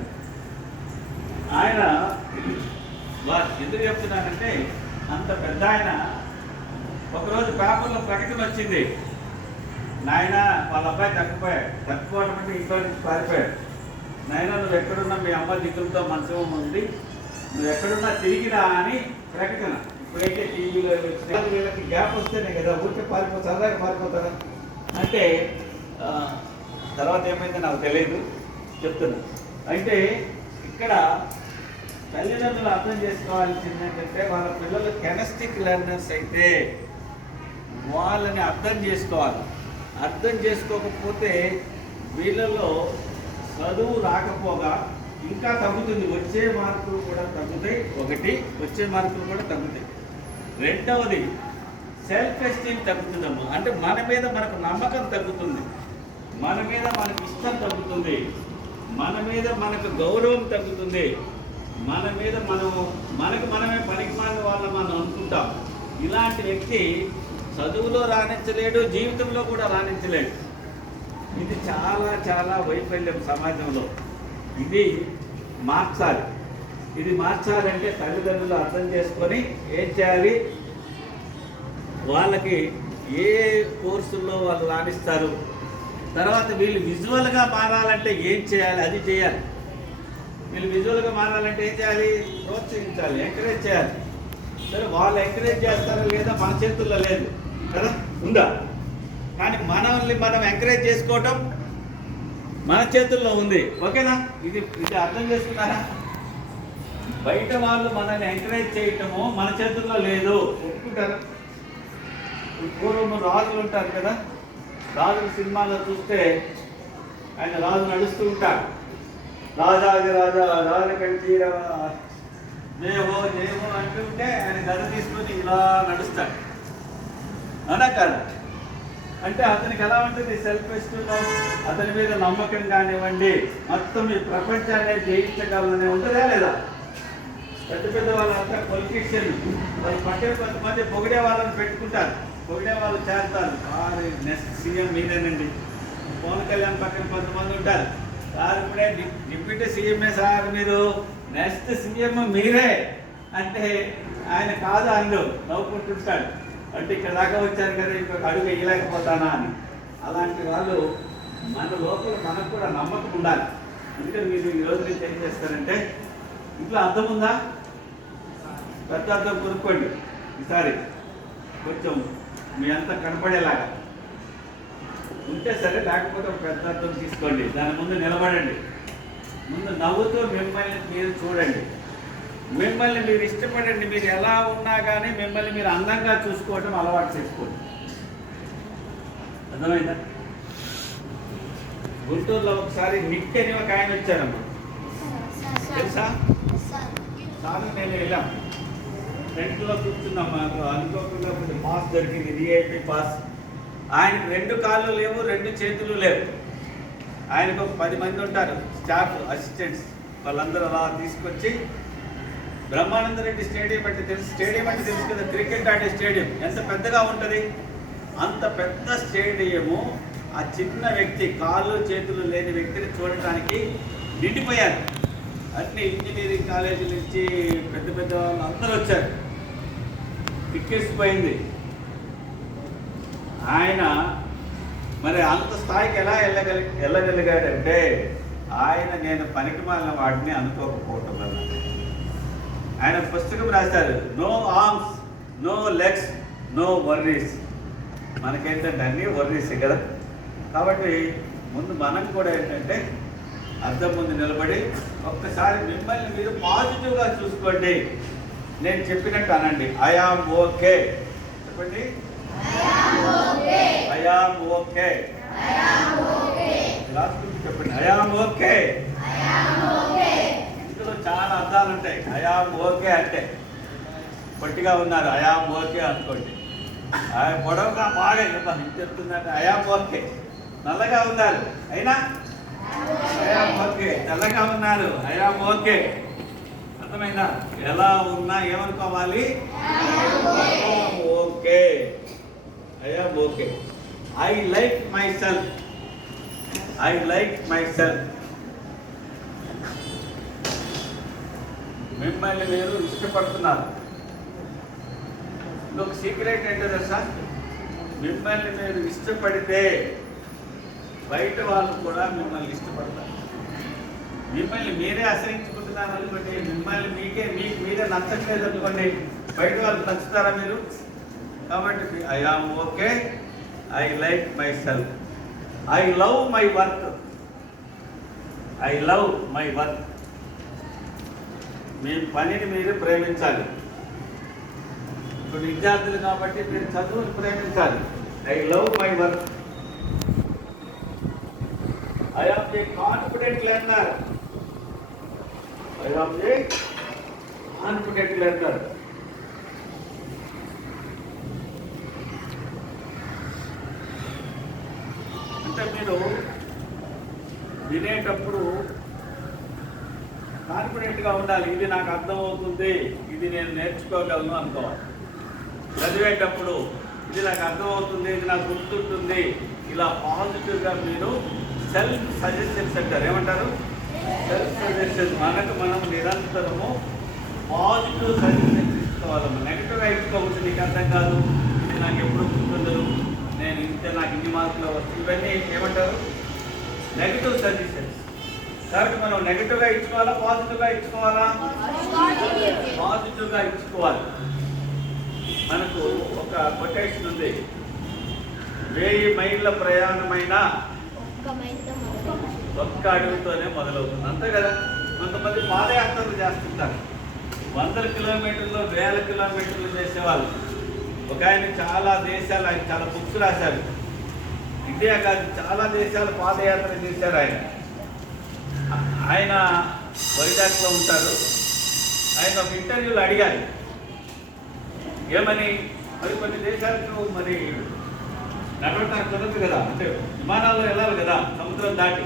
ఆయన ఎందుకు చెప్తున్నానంటే, అంత పెద్ద ఆయన ఒకరోజు పేపర్లో ప్రకటన వచ్చింది, నాయన వాళ్ళ అబ్బాయి తప్పిపోవడం అంటే ఇంట్లో నుంచి పారిపోయాడు, నాయన నువ్వు ఎక్కడున్నా మీ అమ్మ దిగులతో మంచం ఉంది, నువ్వు ఎక్కడున్నా తిరిగిరా అని ప్రకటన. ఇప్పుడైతే టీవీలో వచ్చిన వీళ్ళకి గ్యాప్ వస్తేనే కదా ఊరికే సరదాగా పారిపోతారా అంటే, తర్వాత ఏమైందో నాకు తెలియదు, చెప్తున్నా. అంటే ఇక్కడ తల్లిదండ్రులు అర్థం చేసుకోవాల్సింది ఏంటంటే, వాళ్ళ పిల్లలు కెమిస్ట్రిక్ లెర్నర్స్ అయితే వాళ్ళని అర్థం చేసుకోవాలి. అర్థం చేసుకోకపోతే వీళ్ళలో చదువు రాకపోగా ఇంకా తగ్గుతుంది, వచ్చే మార్కులు కూడా తగ్గుతాయి. వచ్చే మార్కులు కూడా తగ్గుతాయి. రెండవది సెల్ఫ్ ఎస్టీమ్ తగ్గుతుందమ్మా. అంటే మన మీద మనకు నమ్మకం తగ్గుతుంది, మన మీద మనకు ఇష్టం తగ్గుతుంది, మన మీద మనకు గౌరవం తగ్గుతుంది, మన మీద మనకు మనమే పనికిమాలిన వాళ్ళం మనం అనుకుంటాం. ఇలాంటి వ్యక్తి చదువులో రాణించలేడు, జీవితంలో కూడా రాణించలేడు. ఇది చాలా చాలా వైఫల్యం సమాజంలో. ఇది మార్చాలి. ఇది మార్చాలంటే తల్లిదండ్రులు అర్థం చేసుకొని ఏం చేయాలి, వాళ్ళకి ఏ కోర్సుల్లో వాళ్ళు రాణిస్తారు, తర్వాత వీళ్ళు విజువల్గా మారాలంటే ఏం చేయాలి, అది చేయాలి. వీళ్ళు విజువల్గా మారాలంటే ఏం చేయాలి, ప్రోత్సహించాలి, ఎంకరేజ్ చేయాలి. సరే వాళ్ళు ఎంకరేజ్ చేస్తారా లేదా మన చేతుల్లో లేదు కదా, ఉందా? కానీ మనల్ని మనం ఎంకరేజ్ చేసుకోవటం మన చేతుల్లో ఉంది. ఓకేనా? ఇది అర్థం చేసుకున్నారా? బయట వాళ్ళు మనల్ని ఎంకరేజ్ చేయటము మన చేతుల్లో లేదు. ఒప్పుకుంటారా? పూర్వం రాజులు ఉంటారు కదా, రాజుల సినిమాలో చూస్తే ఆయన రాజు నడుస్తూ ఉంటాడు, రాజాది రాజా రాజకంఠీ జయహో జయహో అంటుంటే ఆయన గద తీసుకొని ఇలా నడుస్తాడు. అవునా కాదా? అంటే అతనికి ఎలా ఉంటుంది, సెల్ఫ్ ఎస్టీమ్, అతని మీద నమ్మకం కానివ్వండి, మొత్తం ఈ ప్రపంచాన్ని జయించగలనే ఉంటుందా లేదా? పెద్ద పెద్ద వాళ్ళంతా పొలిటీషియన్, వాళ్ళు పట్టే కొంతమంది పొగిడే వాళ్ళని పెట్టుకుంటారు, పొగిడే వాళ్ళు చేస్తారు, నెక్స్ట్ సీఎం మీరేనండి. పవన్ కళ్యాణ్ పక్కన కొంతమంది ఉంటారు, సార్ ఇప్పుడే డిప్యూటీ సీఎంఏ సార్, మీరు నెక్స్ట్ సీఎం మీరే అంటే ఆయన కాదు అందు నవ్వుకుంటుంటాడు. అంటే ఇక్కడ దాకా వచ్చారు కదా, ఇంకొక అడుగు వేయలేకపోతానా అని. అలాంటి వాళ్ళు మన లోపల మనకు కూడా నమ్మకం ఉండాలి. అందుకని మీరు ఈ రోజు నుంచి ఏం చేస్తారంటే, ఇంట్లో అర్థం ఉందా, పెద్ద అర్థం కొనుక్కోండి ఈసారి, కొంచెం మీ అంతా కనపడేలాగా ఉంటే సరే, లేకపోతే ఒక పెద్ద అర్థం తీసుకోండి, దాని ముందు నిలబడండి, ముందు నవ్వుతూ మిమ్మల్ని మీరు చూడండి, మిమ్మల్ని మీరు ఇష్టపడండి. మీరు ఎలా ఉన్నా కానీ మిమ్మల్ని మీరు అందంగా చూసుకోవటం అలవాటు చేసుకోండి. అర్థమైందా? గుంటూరులో ఒకసారి నిక్ అని ఒక ఆయన వచ్చారమ్మా, తెలుసా? సార్ నేను వెళ్ళాం, ఫ్రంట్లో కూర్చున్నాం, మాకు అనుకోకుండా కొంచెం పాస్ దొరికింది, విఐపి పాస్. ఆయనకు 2 కాళ్ళు లేవు, 2 చేతులు లేవు. ఆయనకు ఒక 10 మంది ఉంటారు స్టాఫ్ అసిస్టెంట్స్, వాళ్ళందరూ అలా తీసుకొచ్చి బ్రహ్మానందరెడ్డి స్టేడియం అంటే తెలుసు కదా, క్రికెట్ ఆడే స్టేడియం ఎంత పెద్దగా ఉంటుంది, అంత పెద్ద స్టేడియము ఆ చిన్న వ్యక్తి, కాళ్ళు చేతులు లేని వ్యక్తిని చూడటానికి నిండిపోయారు. అన్ని ఇంజనీరింగ్ కాలేజీల నుంచి పెద్ద పెద్ద వాళ్ళు అందరూ వచ్చారు, ఎక్కేసిపోయింది. ఆయన మరి అంత స్థాయికి ఎలా వెళ్ళగలిగాడంటే, ఆయన నేను పనికిమాలిన వాడిని అనుకోకపోవటం వల్ల. ఆయన పుస్తకం రాశారు, no arms, no legs, no worries. మనకేంటంటే అన్నీ వర్రీసే కదా. కాబట్టి ముందు మనం కూడా ఏంటంటే అర్థం ముందు నిలబడి ఒక్కసారి మిమ్మల్ని మీరు పాజిటివ్గా చూసుకోండి. నేను చెప్పినట్టు అనండి, ఐ ఆమ్ ఓకే. చెప్పండి, ఐ ఆమ్ ఓకే. రాసుకుంటూ చెప్పండి. I am okay. ఇందులో చాలా అర్థాలు ఉంటాయి. ఐఆమ్ ఓకే అంటే పొట్టిగా ఉన్నారు, ఐఆమ్ ఓకే అనుకోండి. పొడవుగా బాగా చెప్తుందంటే ఐఆమ్ ఓకే. నల్లగా ఉన్నారు అయినా ఐఆమ్ ఓకే. తెల్లగా ఉన్నారు ఐఆమ్ ఓకే. అర్థమైందా? ఎలా ఉన్నా ఏమనుకోవాలి? Okay. I am okay. I like myself. I like my self. మిమ్మల్ని మీరు ఇష్టపడుతున్నారు. ఇంకొక సీక్రెట్ ఏంటో తెలుసా? మిమ్మల్ని మీరు ఇష్టపడితే బయట వాళ్ళు కూడా మిమ్మల్ని ఇష్టపడతారు. మిమ్మల్ని మీరే ఆశ్రయించుకుంటున్నారు అనుకోండి, మిమ్మల్ని మీకు మీరే నచ్చట్లేదు అనుకోండి, బయట వాళ్ళు నచ్చుతారా మీరు? కాబట్టి I am okay. I like myself. I love my work. I love my work. మీ పనిని మీరు ప్రేమించాలి. ఇప్పుడు విద్యార్థులు కాబట్టి మీరు చదువుని ప్రేమించాలి. I love my work. I am a confident learner. I am a confident learner. అంటే మీరు వినేటప్పుడు కాన్ఫిడెంట్గా ఉండాలి. ఇది నాకు అర్థమవుతుంది, ఇది నేను నేర్చుకోగలను అనుకోవాలి. చదివేటప్పుడు ఇది నాకు అర్థమవుతుంది, ఇది నాకు గుర్తుంటుంది, ఇలా పాజిటివ్గా మీరు సెల్ఫ్ సజెషన్స్ అంటారు. ఏమంటారు? Self suggestions. మనకు మనం నిరంతరము పాజిటివ్ సజెషన్స్ ఇచ్చుకోవాలమ్మా. నెగిటివ్గా ఇచ్చుకోవచ్చు. నీకు అర్థం కాదు, ఇది నాకు ఎప్పుడు గుర్తుండదు, నేను ఇంతే, నాకు ఇన్ని మార్కులు వస్తుంది, ఇవన్నీ ఏమంటారు? Negative suggestions. కాబట్టి మనం నెగిటివ్గా ఇచ్చుకోవాలా, పాజిటివ్గా ఇచ్చుకోవాలా? పాజిటివ్గా ఇచ్చుకోవాలి. మనకు ఒక కొటేషన్ ఉంది, 1000 మైళ్ళ ప్రయాణమైన ఒక్క అడుగుతోనే మొదలవుతుంది. అంతే కదా? కొంతమంది పాదయాత్రలు చేస్తుంటారు, 100 కిలోమీటర్లు 1000 కిలోమీటర్లు చేసేవాళ్ళు. ఒక ఆయన చాలా దేశాలు, ఆయన చాలా బుక్స్ రాశారు. ఇండియా కాదు, చాలా దేశాలు పాదయాత్ర చేశారు ఆయన. ఆయన వైజాగ్లో ఉంటారు. ఆయన ఒక ఇంటర్వ్యూలో అడిగారు, ఏమని, మరి కొన్ని దేశాలకు మరి నడవడానికి కుదరదు కదా, అంటే విమానాల్లో వెళ్ళాలి కదా సముద్రం దాటి,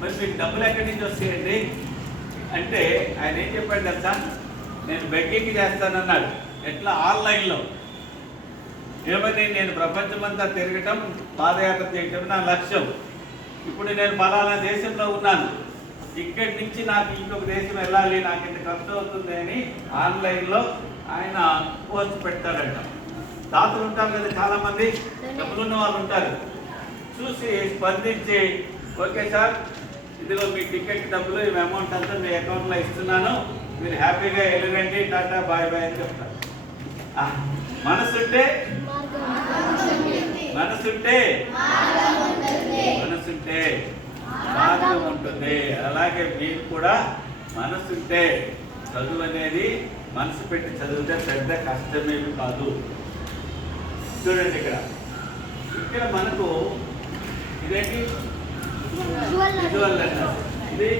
మరి మీకు డబ్బులు ఎక్కడి నుంచి వస్తాయండి అంటే ఆయన ఏం చెప్పాడు తెలుసా? నేను బెగ్గింగ్ చేస్తానన్నాడు. ఎట్లా? ఆన్లైన్లో. ఏమని? నేను ప్రపంచమంతా తిరగటం, పాదయాత్ర చేయటం నా లక్ష్యం. ఇప్పుడు నేను పలానా దేశంలో ఉన్నాను, ఇక్కడి నుంచి నాకు ఇంకొక దేశం వెళ్ళాలి, నాకు ఇంత ఖర్చు అవుతుంది అని ఆన్లైన్లో ఆయన పోస్ట్ పెడతాడంట. దాతలు ఉంటారు కదా, చాలామంది డబ్బులున్న వాళ్ళు ఉంటారు. చూసి స్పందించి, ఓకే సార్, ఇదిగో మీ టికెట్ డబ్బులు, ఈ అమౌంట్ అంతా మీ అకౌంట్లో ఇస్తున్నాను, మీరు హ్యాపీగా వెళ్ళండి, టాటా బాయ్ బాయ్ అని చెప్తారు. మనసుంటే మనసుంటే మనసుంటే మార్గం ఉంటుంది. అలాగే మీకు కూడా మనసుంటే చదువు అనేది మనసు పెట్టి చదివితే పెద్ద కష్టమేమి కాదు. చూడండి ఇక్కడ మనకు ఇదేంటి? Visual learner. ఇది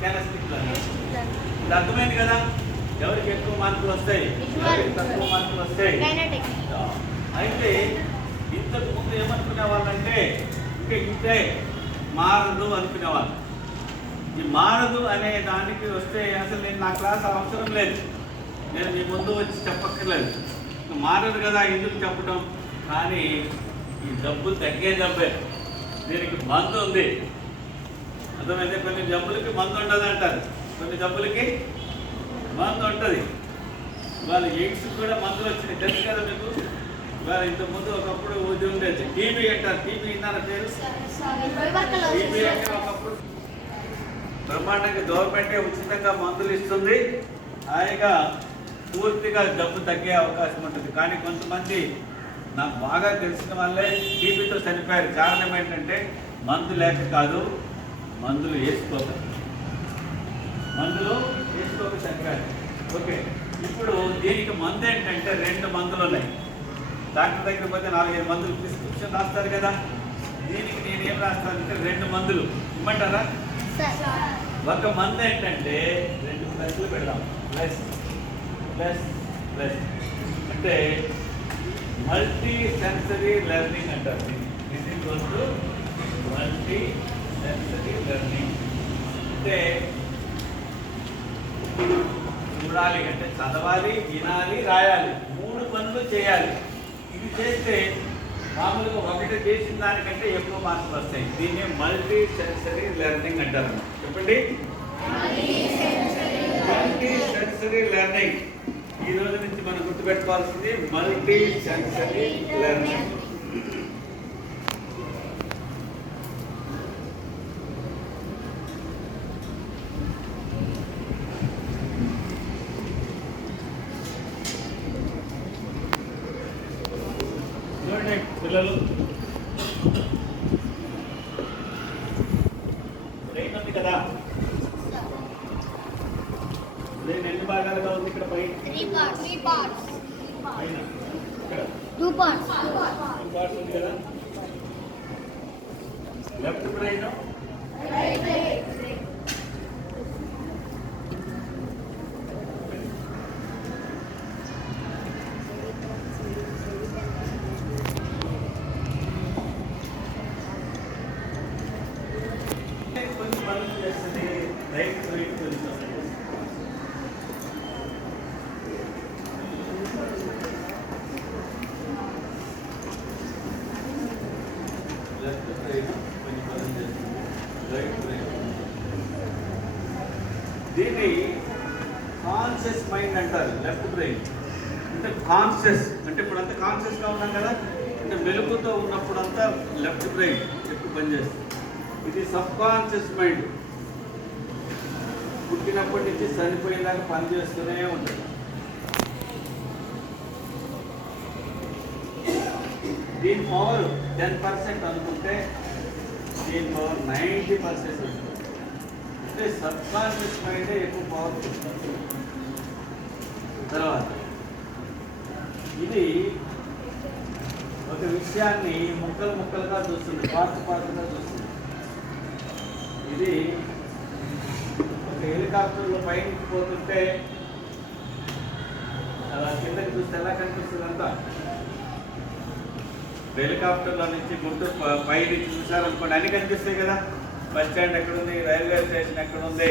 కెనెస్టిక్ లెర్నర్. ఇది అర్థమైంది కదా? ఎవరికి ఎక్కువ మార్కులు వస్తాయి, ఎవరికి తక్కువ మార్కులు వస్తాయి. అయితే ఇంతకు ముందు ఏమనుకునే వాళ్ళంటే ఇంకా ఇంతే, మారదు అనుకునేవాళ్ళు. ఈ మారదు అనే దానికి వస్తే అసలు నేను నా క్లాస్ అవసరం లేదు, నేను మీ ముందు వచ్చి చెప్పక్కర్లేదు, మారదు కదా ఎందుకు చెప్పడం. కానీ ఈ జబ్బు తగ్గే జబ్బే, దీనికి మందు ఉంది. అర్థమైతే? కొన్ని జబ్బులకి మందు ఉండదు అంటారు, కొన్ని జబ్బులకి మందు ఉంటుంది. ఇవాళ ఎయిడ్స్ కూడా మందులు వచ్చినాయి, తెలుసు కదా మీకు? ఇవాళ ఇంతకుముందు ఒకప్పుడు ఇది ఉండేది, టీబీ అంటారు. టీబీ విన్నారా పేరు? టీబీ అంటే ఒకప్పుడు బ్రహ్మాండంగా గవర్నమెంటే ఉచితంగా మందులు ఇస్తుంది, హాయిగా పూర్తిగా జబ్బు తగ్గే అవకాశం ఉంటుంది. కానీ కొంతమంది నాకు బాగా తెలిసిన వాళ్ళే టీబీతో చనిపోయారు. కారణం ఏంటంటే మందు లేక కాదు, మందులు వేసుకోక చనిపోయారు. ఓకే, ఇప్పుడు దీనికి మందు ఏంటంటే 2 మందులు ఉన్నాయి. డాక్టర్ దగ్గర పోతే 4-5 మందులు ప్రిస్క్రిప్షన్ రాస్తారు కదా. దీనికి నేను ఏం రాస్తానంటే 2 మందులు ఇమ్మంటారా? ఒక మందు ఏంటంటే 2 ప్లస్లు పెడదాం. ప్లస్ ప్లస్ ప్లస్ అంటే మల్టీ సెన్సరీ లెర్నింగ్ అంటారు. దిస్ ఈజ్ వస్తు మల్టీ సెన్సరీ లెర్నింగ్ అంటే చూడాలి అంటే చదవాలి, వినాలి, రాయాలి, 3 పనులు చేయాలి. ఇది చేస్తే మామూలుగా ఒకటి చేసిన దానికంటే ఎక్కువ మార్కులు వస్తాయి. దీన్ని మల్టీ సెన్సరీ లెర్నింగ్ అంటారు. చెప్పండి, మల్టీ సెన్సరీ లెర్నింగ్. ఈ రోజు నుంచి మనం గుర్తుపెట్టుకోవాల్సింది మల్టీ సెన్సరీ లెర్నింగ్. చూడండి పిల్లలు, బ్రెయిన్ ఉంది కదా, బ్రెయిన్ ఎన్ని భాగాలుగా ఉంది? ఇక్కడ పైన పైన ఇక్కడ 2 parts. 2 parts ఉంది కదా. లెఫ్ట్ బ్రెయిన్, కొంచెం పనులు చేస్తుంది. రైట్ బ్రెయిన్ కొంచెం లెఫ్ట్ బ్రెయిన్ కొంచెం పనులు చేస్తుంది. Right brain. దీన్ని కాన్షియస్ మైండ్ అంటారు. లెఫ్ట్ బ్రెయిన్ అంటే కాన్షియస్ అంటే ఇప్పుడంతా కాన్షియస్గా ఉన్నాం కదా, అంటే మెలుగుతో ఉన్నప్పుడంతా లెఫ్ట్ బ్రెయిన్ ఎక్కువ పనిచేస్తుంది. ఇది సబ్ కాన్షియస్ మైండ్ పుట్టినప్పటి నుంచి చనిపోయేదాకా పనిచేస్తూనే ఉంటుంది. దీని పవర్ 10% అనుకుంటే దీని పవర్ 90% ఉంటుంది. అంటే సబ్ కాన్షియస్ మైండే ఎక్కువ పవర్. తర్వాత ఇది ఒక విషయాన్ని ముక్కలు ముక్కలుగా చూస్తుంది, పార్ట్గా చూస్తుంది. ఇది ఒక హెలికాప్టర్లో పైకి పోతుంటే అలా కిందకి చూస్తే ఎలా కనిపిస్తుంది అంతా? హెలికాప్టర్లో నుంచి గుంటూరు పైకి చూసారనుకోండి అన్ని కనిపిస్తాయి కదా. బస్ స్టాండ్ ఎక్కడుంది, రైల్వే స్టేషన్ ఎక్కడుంది,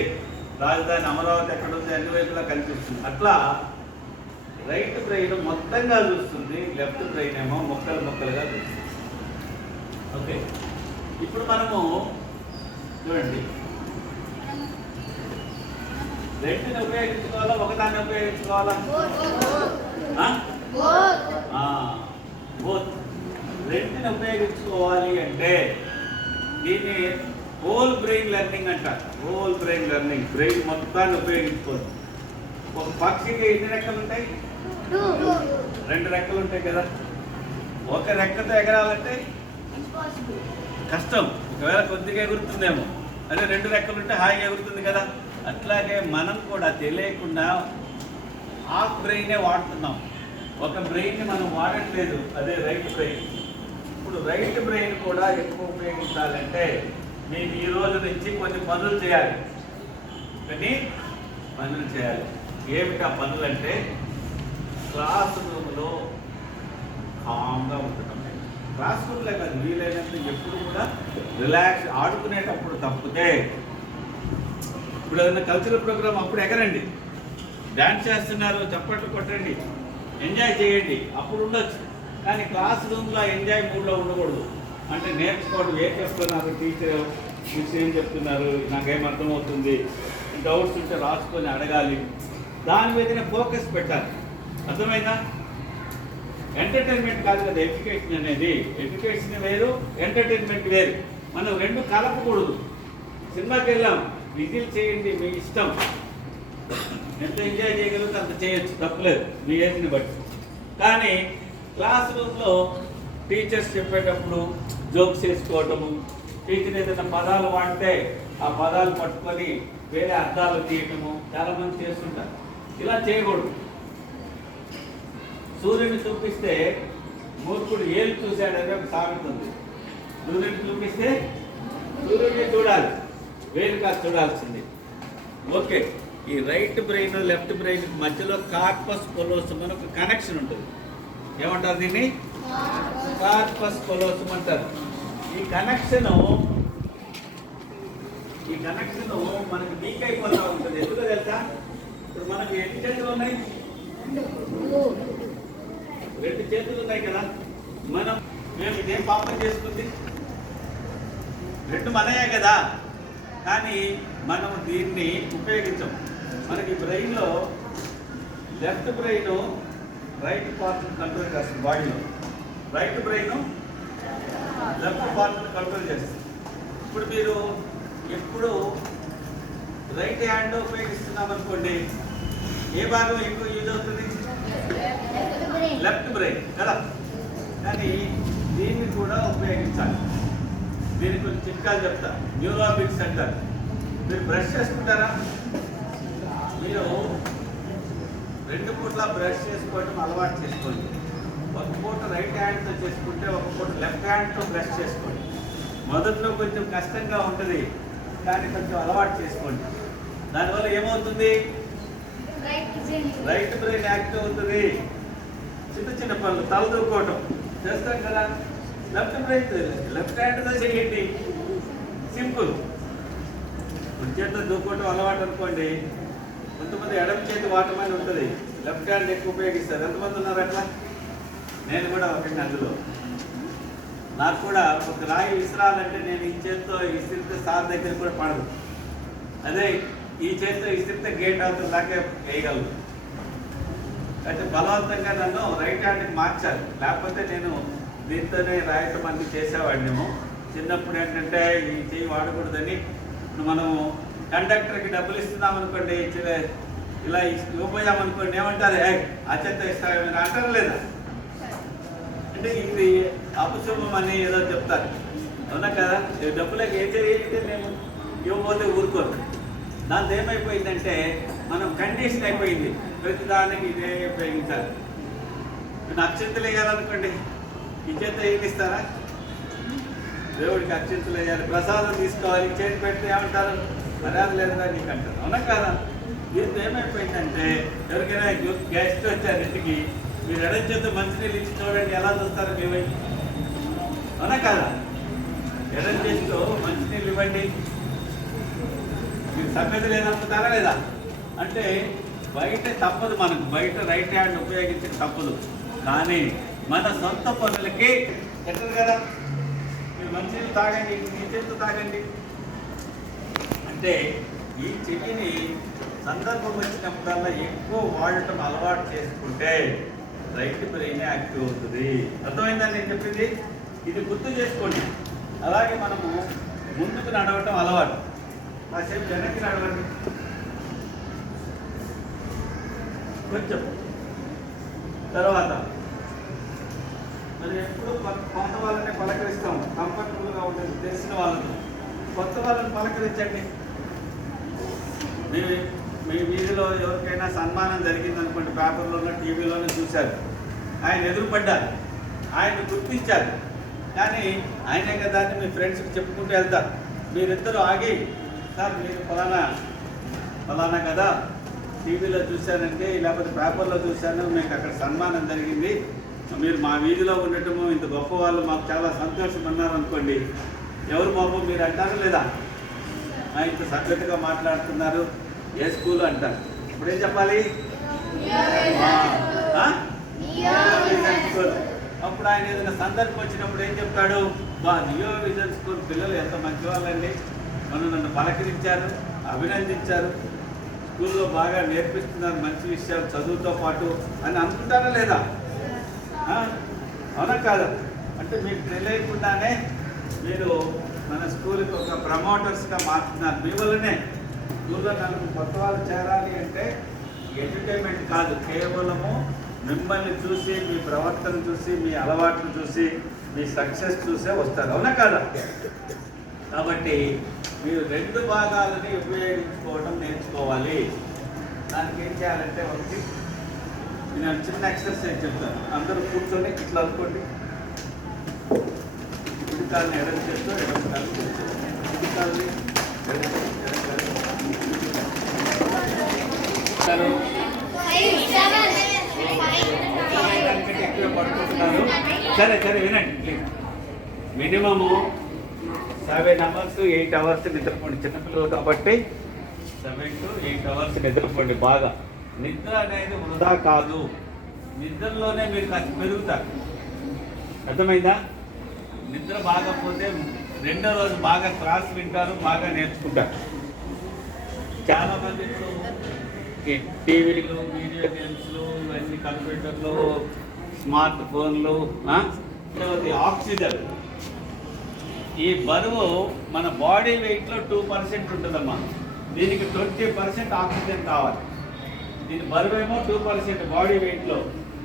రాజధాని అమరావతి ఎక్కడుంది, అన్ని వైపులా కనిపిస్తుంది. అట్లా రైట్ బ్రెయిన్ మొత్తంగా చూస్తుంది, లెఫ్ట్ బ్రెయిన్ ఏమో ముక్కలు ముక్కలుగా చూస్తుంది. ఓకే, ఇప్పుడు మనము చూడండి, రెండుని ఉపయోగించుకోవాలా, ఒకదాన్ని ఉపయోగించుకోవాలా? బోత్. రెండుని ఉపయోగించుకోవాలి అంటే దీన్ని హోల్ బ్రెయిన్ లెర్నింగ్ అంటారు. హోల్ బ్రెయిన్ లెర్నింగ్, బ్రెయిన్ మొత్తాన్ని ఉపయోగించుకోవాలి. ఒక పక్షికి ఎన్ని రెక్కలు ఉంటాయి? 2 రెక్కలు ఉంటాయి కదా. ఒక రెక్కతో ఎగరాలంటే కష్టం, ఒకవేళ కొద్దిగా ఎగురుతుందేమో. అదే 2 రెక్కలు ఉంటే హాయిగా ఎగురుతుంది కదా. అట్లాగే మనం కూడా తెలియకుండా హాఫ్ బ్రెయినే వాడుతున్నాం, ఒక బ్రెయిన్ని మనం వాడట్లేదు, అదే రైట్ బ్రెయిన్. ఇప్పుడు రైట్ బ్రెయిన్ కూడా ఎక్కువ ఉపయోగించాలంటే మీకు ఈ రోజు నుంచి కొన్ని పనులు చేయాలి. ఏమిటి ఆ పనులు అంటే, క్లాస్ రూమ్లో కామ్గా ఉండటం. క్లాస్ రూమ్లో కాదు, వీలైనంత ఎప్పుడు కూడా రిలాక్స్. ఆడుకునేటప్పుడు తప్పితే, ఇప్పుడు ఏదైనా కల్చరల్ ప్రోగ్రామ్ అప్పుడు ఎగరండి, డ్యాన్స్ చేస్తున్నారు చప్పట్లు కొట్టండి, ఎంజాయ్ చేయండి, అప్పుడు ఉండొచ్చు. కానీ క్లాస్ రూమ్లో ఎంజాయ్ మూడ్లో ఉండకూడదు. అంటే నేర్చుకోవడం, ఏం చెప్తున్నారు టీచర్, మిస్ ఏం చెప్తున్నారు, నాకేం అర్థమవుతుంది, డౌట్స్ ఉంటే రాసుకొని అడగాలి, దాని మీదనే ఫోకస్ పెట్టాలి. అర్థమైందా? ఎంటర్టైన్మెంట్ కాదు కదా ఎడ్యుకేషన్ అనేది. ఎడ్యుకేషన్ వేరు, ఎంటర్టైన్మెంట్ వేరు. మనం 2 కలపకూడదు. సినిమాకి వెళ్ళాం, విజిల్ చేయండి మీ ఇష్టం, ఎంత ఎంజాయ్ చేయగలిగితే అంత చేయొచ్చు, తప్పలేదు మీ ఏజ్ని బట్టి. కానీ క్లాస్ రూమ్లో టీచర్స్ చెప్పేటప్పుడు జోక్స్ వేసుకోవటము, టీచర్ ఏదైనా పదాలు వాడితే ఆ పదాలు పట్టుకొని వేరే అర్థాలు తీయటము చాలామంది చేస్తుంటారు. ఇలా చేయకూడదు. సూర్యుని చూపిస్తే మూర్ఖుడు ఏలు చూశాడని ఒక సామెత ఉంది. సూర్యుడు చూపిస్తే సూర్యుడిని చూడాలి, వేలు కాదు చూడాల్సింది. ఓకే, ఈ రైట్ బ్రెయిన్ లెఫ్ట్ బ్రెయిన్ మధ్యలో కార్పస్ కొలోసమ్ అని ఒక కనెక్షన్ ఉంటుంది. ఏమంటారు దీన్ని? కార్పస్ కొలోసమ్ అంటారు. ఈ కనెక్షన్ మనకి వీక్ అయిపోతూ ఉంటుంది. ఎందుకో తెలుసా? ఇప్పుడు మనకి ఎన్ని చేతులు ఉన్నాయి? 2 చేతులు ఉన్నాయి కదా. మేము ఇదేం పాపం చేసుకుంది? 2 మనయే కదా, కానీ మనం దీన్ని ఉపయోగించాం. మనకి బ్రెయిన్లో left brain right part control చేస్తుంది. బాడీలో right brain left part control చేస్తుంది. ఇప్పుడు మీరు ఎప్పుడు రైట్ హ్యాండ్ ఉపయోగిస్తున్నాం అనుకోండి, ఏ భాగం ఎక్కువ యూజ్ అవుతుంది? లెఫ్ట్ బ్రెయిన్ కదా. కానీ దీన్ని కూడా ఉపయోగించాలి. దీనికి కొన్ని చిట్కాలు చెప్తా. న్యూరోబిక్స్ అంటారు. మీరు బ్రష్ చేసుకుంటారా? మీరు 2 పూట్ల బ్రష్ చేసుకోవడం అలవాటు చేసుకోండి. ఒక పూట రైట్ హ్యాండ్తో చేసుకుంటే ఒక పూట లెఫ్ట్ హ్యాండ్తో బ్రష్ చేసుకోండి. మొదట్లో కొంచెం కష్టంగా ఉంటుంది, కానీ కొంచెం అలవాటు చేసుకోండి. దానివల్ల ఏమవుతుంది? రైట్ బ్రెయిన్ యాక్టివ్ అవుతుంది. చిన్న చిన్న పనులు తల దూకోవటం చేస్తాం కదా, లెఫ్ట్ హ్యాండ్తో చేయండి, సింపుల్. కుడి చేతితో దూకోవటం అలవాటు అనుకోండి. కొంతమంది ఎడమ చేతి వాటమని ఉంటుంది, లెఫ్ట్ హ్యాండ్ ఎక్కువ ఉపయోగిస్తారు. ఎంతమంది ఉన్నారు అట్లా? నేను కూడా ఒకటి అందులో. నాకు కూడా ఒక రాయి విసిరాలంటే నేను ఈ చేతితో విసిరితే సార్ దగ్గర కూడా పడదు. అదే ఈ చేతితో విసిరితే గేట్ అవుతుంది దాకా వేయగలదు. అయితే బలవంతంగా నన్ను రైట్ హ్యాండ్కి మార్చాలి, లేకపోతే నేను దీంతోనే రాయటం అన్ని చేసేవాడినేమో. చిన్నప్పుడు ఏంటంటే ఈ చెయ్యి వాడకూడదని, మనము కండక్టర్కి డబ్బులు ఇస్తున్నాం అనుకోండి, ఇలా ఇవ్వబోయామనుకోండి, ఏమంటారు? ఆ చేత ఇస్తామని అంటారు లేదా? అంటే ఇది అపశుభం అని ఏదో చెప్తారు, అవునా కదా? డబ్బులకు ఏం చేయాలంటే నేను ఇవ్వబోతే ఊరుకోరు. దాంతో ఏమైపోయిందంటే మనం కండిషన్ అయిపోయింది, ప్రతిదానికి ఇదే ఉపయోగించాలి. నేను అక్షంతలు వేయాలనుకోండి, ఈ చేత ఏమి ఇస్తారా? దేవుడికి అక్షంతలు వేయాలి, ప్రసాదం తీసుకోవాలి, చేతి పెడితే ఏమంటారు? మర్యాద లేదురా నీకు అంటారు, అవునా కదా? దీంతో ఏమైపోయిందంటే ఎవరికైనా గెస్ట్ వచ్చారు ఇంటికి, మీరు ఎడం చేత మంచినీళ్ళు ఇచ్చి చూడండి ఎలా చూస్తారు మీ వైపు, అవునా కదా? ఎడం చేస్తూ మంచినీళ్ళు ఇవ్వండి, మీరు సభ్యత లేదనుకుంటారా లేదా? అంటే బయట తప్పదు, మనకు బయట రైట్ హ్యాండ్ ఉపయోగించడం తప్పదు. కానీ మన సొంత పనులకి ఎట్టదు కదా. మీరు మంచినీళ్ళు తాగండి, మీ చేతితో తాగండి అంటే ఈ చెయ్యిని సందర్భం వచ్చినప్పుడల్లా ఎక్కువ వాడటం అలవాటు చేసుకుంటే రైట్ బ్రెయిన్ యాక్టివ్ అవుతుంది. అర్థమైందని నేను చెప్పింది? ఇది గుర్తు చేసుకోండి. అలాగే మనము ముందుకు నడవటం అలవాటు, కాసేపు వెనక్కి నడవండి కొంచెం. తర్వాత మరి ఎప్పుడు కొంత వాళ్ళని పలకరిస్తాం, కంఫర్టబుల్గా ఉంటుంది తెలిసిన వాళ్ళతో. కొత్త వాళ్ళని పలకరించండి. మీ వీధిలో ఎవరికైనా సన్మానం జరిగిందనుకోండి, పేపర్లోనో టీవీలోనో చూశారు, ఆయన ఎదురుపడ్డారు, ఆయన గుర్తించారు, కానీ ఆయనే కదా అని మీ ఫ్రెండ్స్కి చెప్పుకుంటూ వెళ్తారు. మీరిద్దరూ ఆగి, సార్ మీరు ఫలానా కదా, టీవీలో చూశానండి, లేకపోతే పేపర్లో చూశాను, మీకు అక్కడ సన్మానం జరిగింది, మీరు మా వీధిలో ఉండటము ఇంత గొప్ప వాళ్ళు, మాకు చాలా సంతోషం అన్నారు అనుకోండి. ఎవరు బాబు మీరు అంటారు లేదా? ఇంత సభ్యతగా మాట్లాడుతున్నారు, ఏ స్కూల్ అంటారు. ఇప్పుడు ఏం చెప్పాలి? స్కూల్. అప్పుడు ఆయన ఏదైనా సందర్భం వచ్చినప్పుడు ఏం చెప్తాడు? న్యూ విజన్ స్కూల్ పిల్లలు ఎంత మంచి వాళ్ళండి, నన్ను పలకరించారు, అభినందించారు, స్కూల్లో బాగా నేర్పిస్తున్నారు మంచి విషయాలు చదువుతో పాటు అని అనుకుంటారా లేదా? అవునా కాదా? అంటే మీకు తెలియకుండానే మీరు మన స్కూల్కి ఒక ప్రమోటర్స్గా మారుతున్నారు. మీ వల్లనే స్కూల్లో నలుగురు కొత్త వాళ్ళు చేరాలి అంటే ఎంటర్టైన్మెంట్ కాదు, కేవలము మిమ్మల్ని చూసి, మీ ప్రవర్తన చూసి, మీ అలవాట్లు చూసి, మీ సక్సెస్ చూసే వస్తారు, అవునా కాదా? కాబట్టి మీరు 2 భాగాలని ఉపయోగించుకోవడం నేర్చుకోవాలి. దానికి ఏం చేయాలంటే ఒకటి నేను చిన్న ఎక్సర్సైజ్ చెప్తాను. అందరూ కూర్చొని ఇట్లా అనుకోండి. కుడి కాళ్ళని ఎడమ చేస్తూ ఎడమ కాళ్ళు కుడి చేస్తూ కుడి కాళ్ళని ఎక్కువ పడుకుంటున్నారు. సరే సరే వినండి ప్లీజ్. మినిమము 7 అవర్స్ 8 అవర్స్ నిద్రపోండి. చిన్నపిల్లలు కాబట్టి 7 to 8 అవర్స్ నిద్రపోండి. బాగా నిద్ర అనేది వృధా కాదు. నిద్రలోనే మీరు కాస్త పెరుగుతారు. అర్థమైందా? నిద్ర బాగా పోతే రెండో రోజు బాగా క్లాస్ వింటారు, బాగా నేర్చుకుంటారు. చాలామంది ఇప్పుడు టీవీలు, వీడియో గేమ్స్లు, ఇవన్నీ కంప్యూటర్లు, స్మార్ట్ ఫోన్లు, ఆక్సిజన్. ఈ బరువు మన బాడీ వెయిట్లో 2% ఉంటుందమ్మా. దీనికి 20% ఆక్సిజన్ కావాలి. దీని బరువు ఏమో 2% బాడీ వెయిట్లో,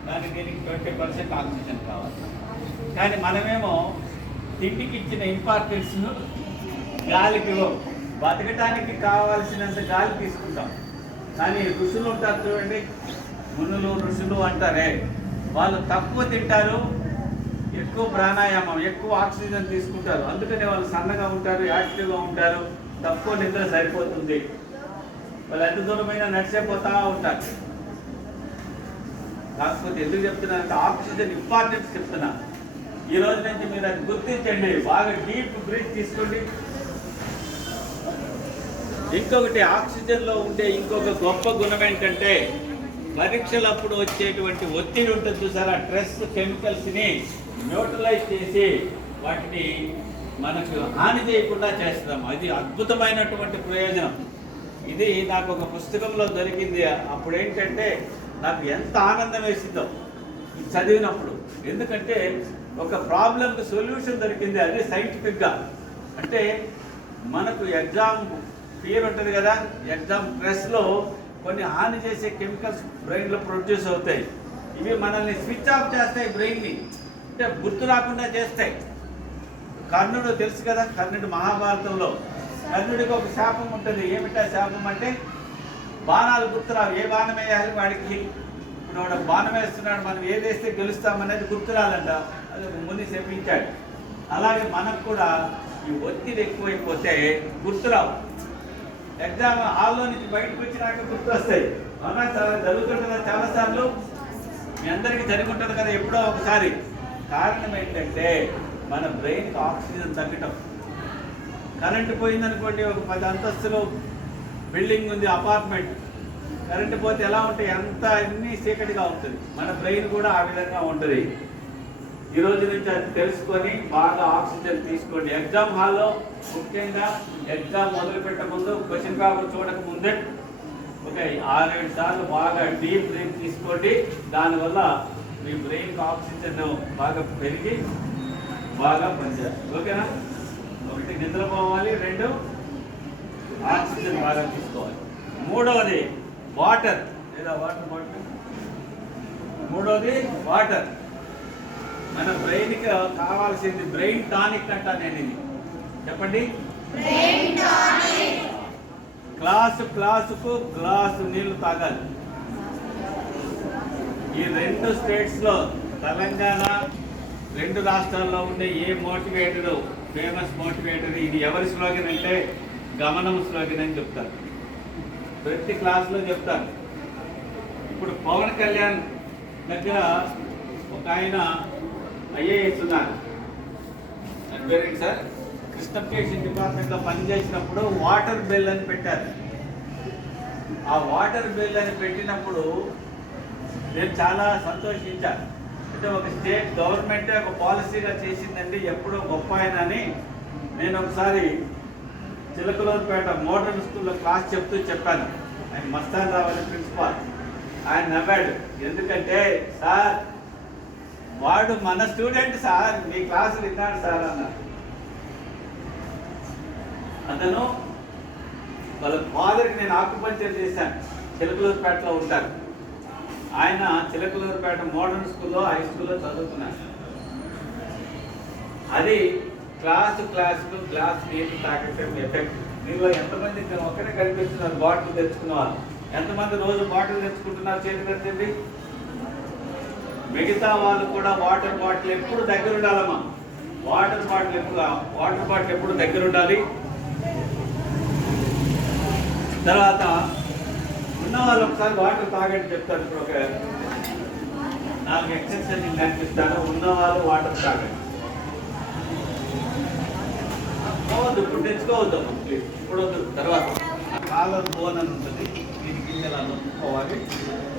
కానీ దీనికి 20% ఆక్సిజన్ కావాలి. కానీ మనమేమో తిండికి ఇచ్చిన ఇంపార్టెన్స్ గాలికి బతకటానికి కావాల్సినంత గాలి తీసుకుంటాం. కానీ ఋషులు ఉంటారు చూడండి, మునులు ఋషులు అంటారే, వాళ్ళు తక్కువ తింటారు, ఎక్కువ ప్రాణాయామం, ఎక్కువ ఆక్సిజన్ తీసుకుంటారు. అందుకనే వాళ్ళు సన్నగా ఉంటారు, యాక్టివ్గా ఉంటారు, తక్కువ నిద్ర సరిపోతుంది. వాళ్ళు ఎంత దూరమైనా నడిచిపోతూ ఉంటారు. కాకపోతే ఎందుకు చెప్తున్నానంటే ఆక్సిజన్ ఇంపార్టెన్స్ చెప్తున్నా. ఈ రోజు నుంచి మీరు అది గుర్తించండి. బాగా డీప్ బ్రీత్ తీసుకోండి. ఇంకొకటి ఆక్సిజన్లో ఉండే ఇంకొక గొప్ప గుణం ఏంటంటే పరీక్షలప్పుడు వచ్చేటువంటి ఒత్తిడి ఉంటుంది చూసారా, స్ట్రెస్ కెమికల్స్ని న్యూట్రలైజ్ చేసి వాటిని మనకు హాని చేయకుండా చేస్తాం. అది అద్భుతమైనటువంటి ప్రయోజనం. ఇది నాకు ఒక పుస్తకంలో దొరికింది. అప్పుడు ఏంటంటే నాకు ఎంత ఆనందం వేసిందో చదివినప్పుడు. ఎందుకంటే ఒక ప్రాబ్లంకి సొల్యూషన్ దొరికింది, అది సైంటిఫిక్గా. అంటే మనకు ఎగ్జామ్ ఫియర్ ఉంటుంది కదా, ఎగ్జామ్ స్ట్రెస్లో కొన్ని హాని చేసే కెమికల్స్ బ్రెయిన్లో ప్రొడ్యూస్ అవుతాయి. ఇవి మనల్ని స్విచ్ ఆఫ్ చేస్తాయి, బ్రెయిన్ని. అంటే గుర్తు రాకుండా చేస్తాయి. కర్ణుడు తెలుసు కదా, కర్ణుడు మహాభారతంలో కర్ణుడికి ఒక శాపం ఉంటుంది. ఏమిటా శాపం అంటే బాణాలు గుర్తురావు. ఏ బాణం వేయాలి వాడికి. ఇప్పుడు వాడు బాణం వేస్తున్నాడు, మనం ఏదేస్తే గెలుస్తామనేది గుర్తురాలంట. అది ముని చెప్పించాడు. అలాగే మనకు కూడా ఈ ఒత్తిడి ఎక్కువైపోతే గుర్తురావు. ఎగ్జామ్ హాల్లో నుంచి బయటకు వచ్చినాక గుర్తు వస్తాయి. అవునా? చాలా జరుగుతుంటుందా చాలాసార్లు? మీ అందరికీ జరిగి ఉంటుంది కదా ఎప్పుడో ఒకసారి. కారణం ఏంటంటే మన బ్రెయిన్కి ఆక్సిజన్ తగ్గటం. కరెంటు పోయిందనుకోండి, ఒక 10 అంతస్తులు బిల్డింగ్ ఉంది, అపార్ట్మెంట్. కరెంటు పోతే ఎలా ఉంటాయి, అంతా అన్నీ చీకటిగా ఉంటుంది. మన బ్రెయిన్ కూడా ఆ విధంగా ఉంటుంది. ఈ రోజు నుంచి అది తెలుసుకొని బాగా ఆక్సిజన్ తీసుకోండి. ఎగ్జామ్ హాల్లో ముఖ్యంగా ఎగ్జామ్ మొదలుపెట్టే ముందు క్వశ్చన్ పేపర్ చూడక ముందే ఒక 6-7 సార్లు బాగా డీప్ బ్రీత్ తీసుకోండి. దానివల్ల మీ బ్రెయిన్కి ఆక్సిజన్ బాగా పెరిగి బాగా పనిచేస్తుంది. ఓకేనా? 1 నిద్రపోవాలి, 2 ఆక్సిజన్ బాగా తీసుకోవాలి. 3వది వాటర్, లేదా వాటర్ బాటిల్. 3వది వాటర్. మన బ్రెయిన్కి కావాల్సింది బ్రెయిన్ టానిక్ అంటా నేను. ఇది చెప్పండి. క్లాసుకు గ్లాసు నీళ్లు తాగాలి. ఈ 2 స్టేట్స్లో, తెలంగాణ 2 రాష్ట్రాల్లో ఉండే ఏ మోటివేటర్, ఫేమస్ మోటివేటర్, ఇది ఎవరి స్లోగన్ అంటే గమనం స్లోగన్ అని చెప్తారు. ప్రతి క్లాస్లో చెప్తారు. ఇప్పుడు పవన్ కళ్యాణ్ దగ్గర ఒక ఆయన ఐఏఎస్ ఉన్నారు. పేరేంటి సార్? కృష్ణకేషన్ డిపార్ట్మెంట్లో పనిచేసినప్పుడు వాటర్ బిల్ అని పెట్టారు. ఆ వాటర్ బిల్ అని పెట్టినప్పుడు నేను చాలా సంతోషించాను. అంటే ఒక స్టేట్ గవర్నమెంటే ఒక పాలసీగా చేసిందండి, ఎప్పుడో గొప్ప ఆయన అని. నేను ఒకసారి చిలకలూరుపేట మోడర్న్ స్కూల్లో క్లాస్ చెప్తూ చెప్పాను. ఆయన మస్తాన్ రావు అని ప్రిన్సిపాల్. ఆయన నవ్వాడు. ఎందుకంటే సార్ వాడు మన స్టూడెంట్ సార్, మీ క్లాసు విన్నాడు సార్ అన్నారు. అతను వాళ్ళ ఫాదర్కి నేను ఆక్యుపంచర్ చేశాను. చిలకలూరుపేటలో ఉంటారు ఆయన. చిలకలూరుపేట మోడర్న్ స్కూల్లో, హై స్కూల్లో చదువుకున్నారు. అది క్లాసుకు గ్లాస్ నీళ్ళు తాగటం ఎఫెక్ట్. దీనిలో ఎంతమంది ఒక్కడే కనిపిస్తున్నారు బాటిల్ తెచ్చుకున్న వాళ్ళు? ఎంతమంది రోజు బాటిల్ తెచ్చుకుంటున్నారు? చేతి తెచ్చండి. మిగతా వాళ్ళు కూడా వాటర్ బాటిల్ ఎప్పుడు దగ్గర ఉండాలమ్మా. వాటర్ బాటిల్ ఎప్పుడు దగ్గర ఉండాలి. తర్వాత ఉన్న వాళ్ళు ఒకసారి వాటర్ తాగండి చెప్తాను. ఇప్పుడు ఒక 4 ఎక్సర్సైజ్ కనిపిస్తాను. ఉన్నవాళ్ళు వాటర్ తాగండి. పోవద్దు, ఇప్పుడు తెచ్చుకోవద్దమ్మా ప్లీజ్, ఇప్పుడు వద్దు. తర్వాత కాలం బోన్ అని ఉంటుంది, దీని కింద ఇలా నొక్కుకోవాలి.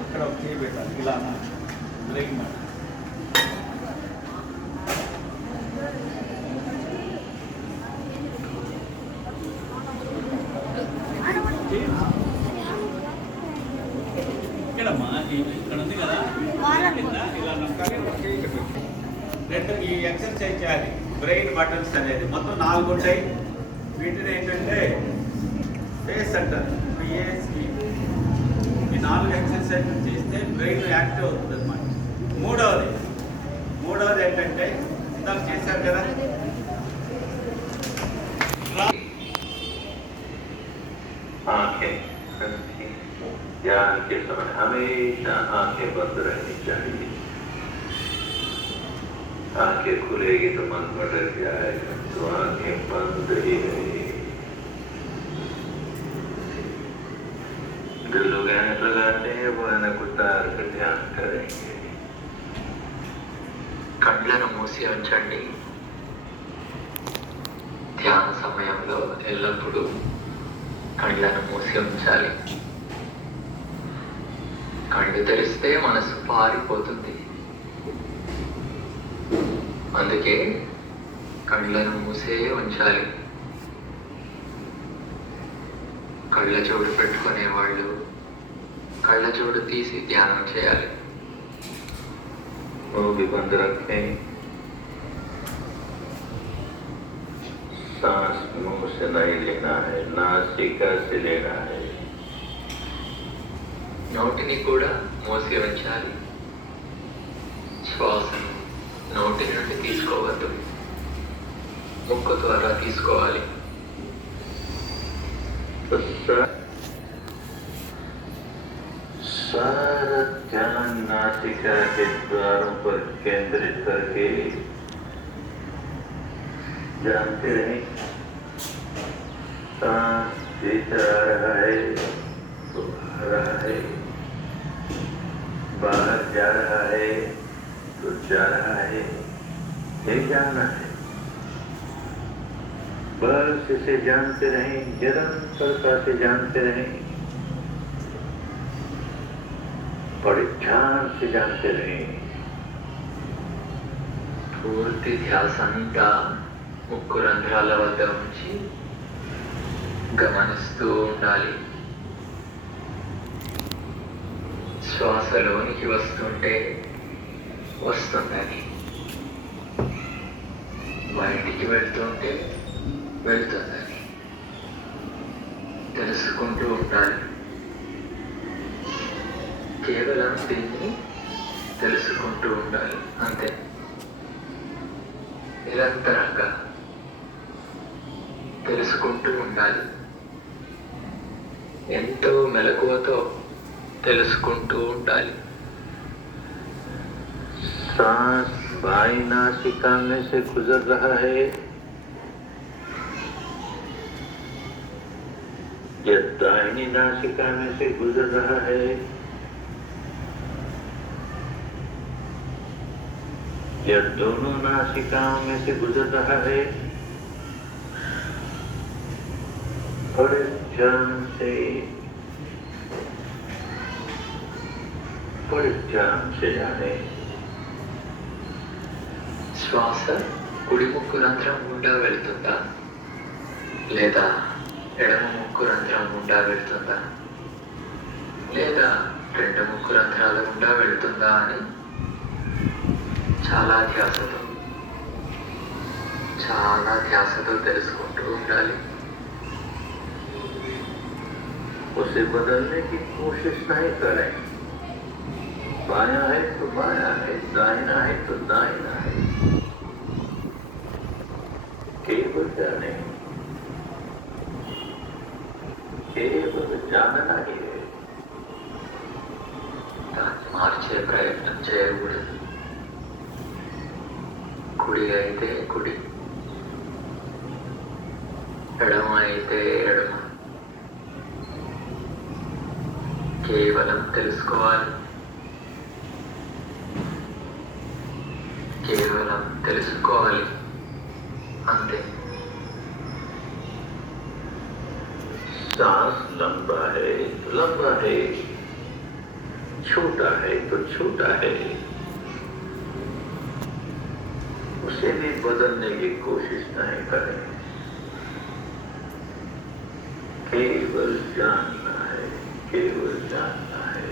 ఇక్కడ ఒక చేయి పెట్టాలి, ఇలా బ్రేక్ మాట. ఇక్కడమ్మా ఇక్కడ ఉంది కదా, ఇలా నొక్కాలి. ఒక చేయి ఇక్కడ పెట్టి రెండు ఈ ఎక్సర్సైజ్ చేయాలి. బ్రెయిన్ బటన్స్ అనేది మొత్తం 4 ఉంటాయి. వీటిని ఏంటంటే ఫేస్ అంటారు, పిఏసి. ఈ 4 ఎక్సర్సైజ్ చేస్తే బ్రెయిన్ యాక్టివ్ అవుతుంది అన్నమాట. మూడవది ఏంటంటే ఇందాక చేశారు కదా, ध्यान के समय हमेशा आंखें बंद रहनी चाहिए. आंखें खुलेगी तो मन भटक जाएगा, तो आंखें बंद ही रहेगी. जो लोग ऐनक लगाते हैं वो ऐनक उतार कर ध्यान करेंगे. కళ్ళను మూసి ఉంచండి. ధ్యాన సమయంలో ఎల్లప్పుడూ కళ్ళను మూసి ఉంచాలి. కళ్ళు తెరిస్తే మనసు పారిపోతుంది. అందుకే కళ్ళను మూసే ఉంచాలి. కళ్ళ జోడు పెట్టుకునే వాళ్ళు కళ్ళ జోడు తీసి ధ్యానం చేయాలి. मुंह भी बंद रखें. सांस मुंह से नहीं लेना है, नासिका से लेना है. నోటిని కూడా మూసి ఉంచాలి. శ్వాసను నోటి నుండి తీసుకోవద్దు, ముక్కు ద్వారా తీసుకోవాలి. सारा ध्यान नासिका के द्वारों पर केंद्रित करके जानते रहें. सांस भीतर आ रहा है तो आ रहा है, बाहर जा रहा है तो जा रहा है. ये जानना है. बस इसे जानते रहें, निरंतरता से जानते रहें, बड़े ध्यान से जानते रहें. పూర్తి ధ్యాసంతా ముక్కు రంధ్రాల వద్ద ఉంచి గమనిస్తూ ఉండాలి. శ్వాసలోనికి వస్తుంటే వస్తుందని, బయటికి వెళ్తుంటే వెళ్తుందని తెలుసుకుంటూ ఉండాలి. కేవలం దీన్ని తెలుసుకుంటూ ఉండాలి, అంతే. నిరంతరంగా తెలుసుకుంటూ ఉండాలి. ఎంతో మెలకువతో తెలుసుకుంటూ ఉండాలి. सांस बाईं नासिका में से गुजर रहा है या दाहिनी नासिका में से गुजर रहा है, या दोनों नासिकाओं में से गुजर रहा है. बड़े ध्यान से जाने. శ్వాస కుడి ముక్కు రంధ్రం గుండా వెళ్తుందా లేదా ఎడమ ముక్కు రంధ్రం గుండా వెళ్తుందా లేదా రెండు ముక్కు రంధ్రాల గుండా వెళ్తుందా అని చాలా ధ్యాసతో తెలుసుకుంటూ ఉండాలి. उसे बदलने की कोशिश नहीं करें. बायां है तो बायां है, दाहिना है तो दाहिना है. केवल जाने, केवल जानना ही है. దాన్ని మార్చే ప్రయత్నం చేయకూడదు. కుడి అయితే కుడి, ఎడమ అయితే ఎడమ. కేవలం తెలుసుకోవాలి, కేవలం తెలుసుకోవాలి, అంతే. सांस लंबा है, छोटा है तो छोटा है, उसे भी बदलने की कोशिश नहीं करें, केवल जानना है, केवल जानना है.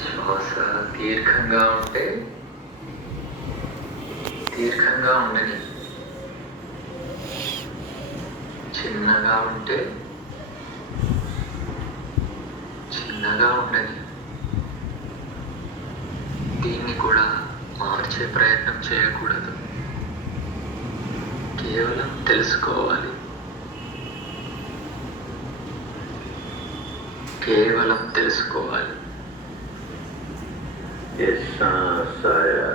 శ్వాస దీర్ఘంగా ఉంటే దీర్ఘంగా ఉండని, చిన్నగా ఉంటే చిన్నగా ఉండని. దీన్ని కూడా మార్చే ప్రయత్నం చేయకూడదు, కేవలం తెలుసుకోవాలి, కేవలం తెలుసుకోవాలి. ये सांस आया,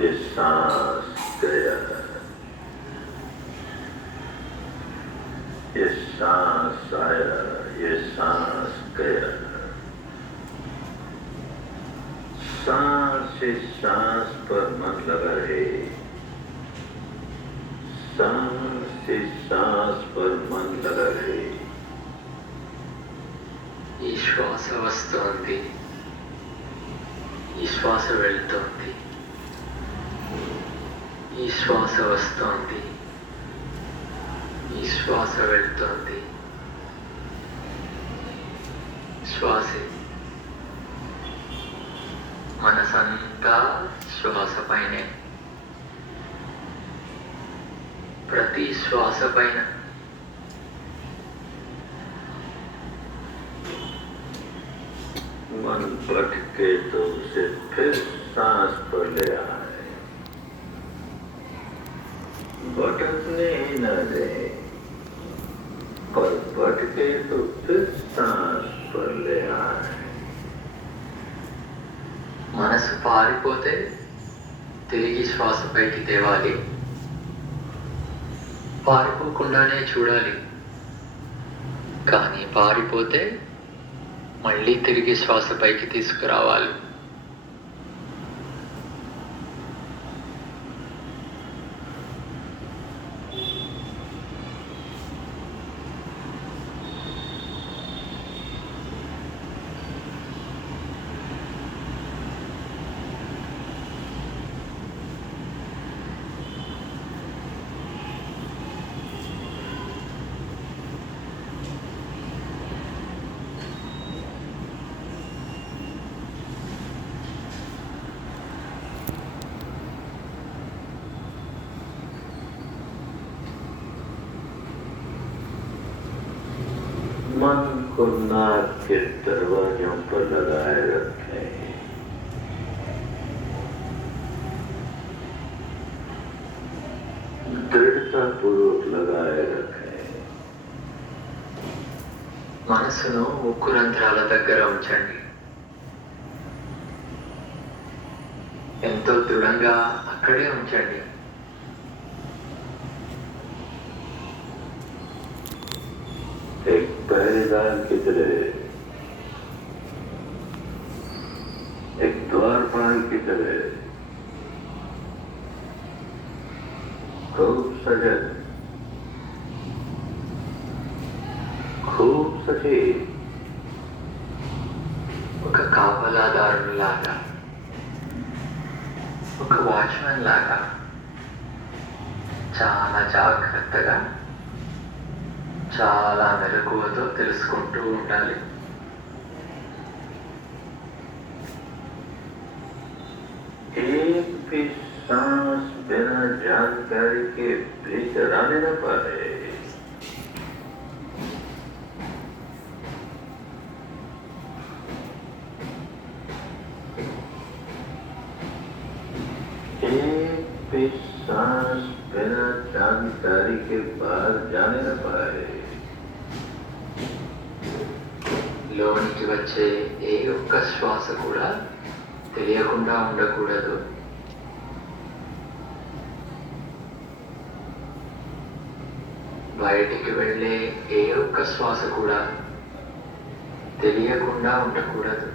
ये सांस गया, ये सांस आया, ये सांस गया. सांस से सांस पर मन लगा है, सांस से सांस पर मन लगा है. ఈ శ్వాస వస్తోంది, ఈ శ్వాస వెళ్తోంది, ఈ శ్వాస వస్తోంది, ఈ శ్వాస వెళ్తోంది. శ్వాసే. మనసంతా శ్వాస పైనే, ప్రతి శ్వాస పైన. मन भटके तो उसे फिर सांस पर ले आए, भटकने ही न दे, पर भटके तो फिर सांस पर ले आए. మనసు పారిపోతే తిరిగి శ్వాస పైకి తేవాలి, పారిపోకుండానే చూడాలి. కానీ పారిపోతే మళ్ళీ తిరిగి శ్వాస పైకి తీసుకురావాలి. मन को नाक के दरवाजों पर लगाए रखें, दृढ़ता पूर्वक लगाए रखें. మనసును ముక్కు రంధ్రాల దగ్గర ఉంచండి, ఎంతో దృఢంగా అక్కడే ఉంచండి. एक पहरेदार की तरह, एक द्वारपाल की तरह खूब सजग, खूब सचेत, ఒక కాపలాదారుని లాగా, ఒక వాచ్మెన్ లాగా చాలా జాగ్రత్తగా, చాలా మెలకువతో తెలుసుకుంటూ ఉండాలి. एक भी सांस बिना जानकारी के भीतर आने न पाए. एक भी सांस बिना जानकारी के बाहर जाने न पाए. లోనికి వచ్చే ఏ ఒక్క శ్వాస కూడా తెలియకుండా ఉండకూడదు. బయటికి వెళ్ళే ఏ ఒక్క శ్వాస కూడా తెలియకుండా ఉండకూడదు.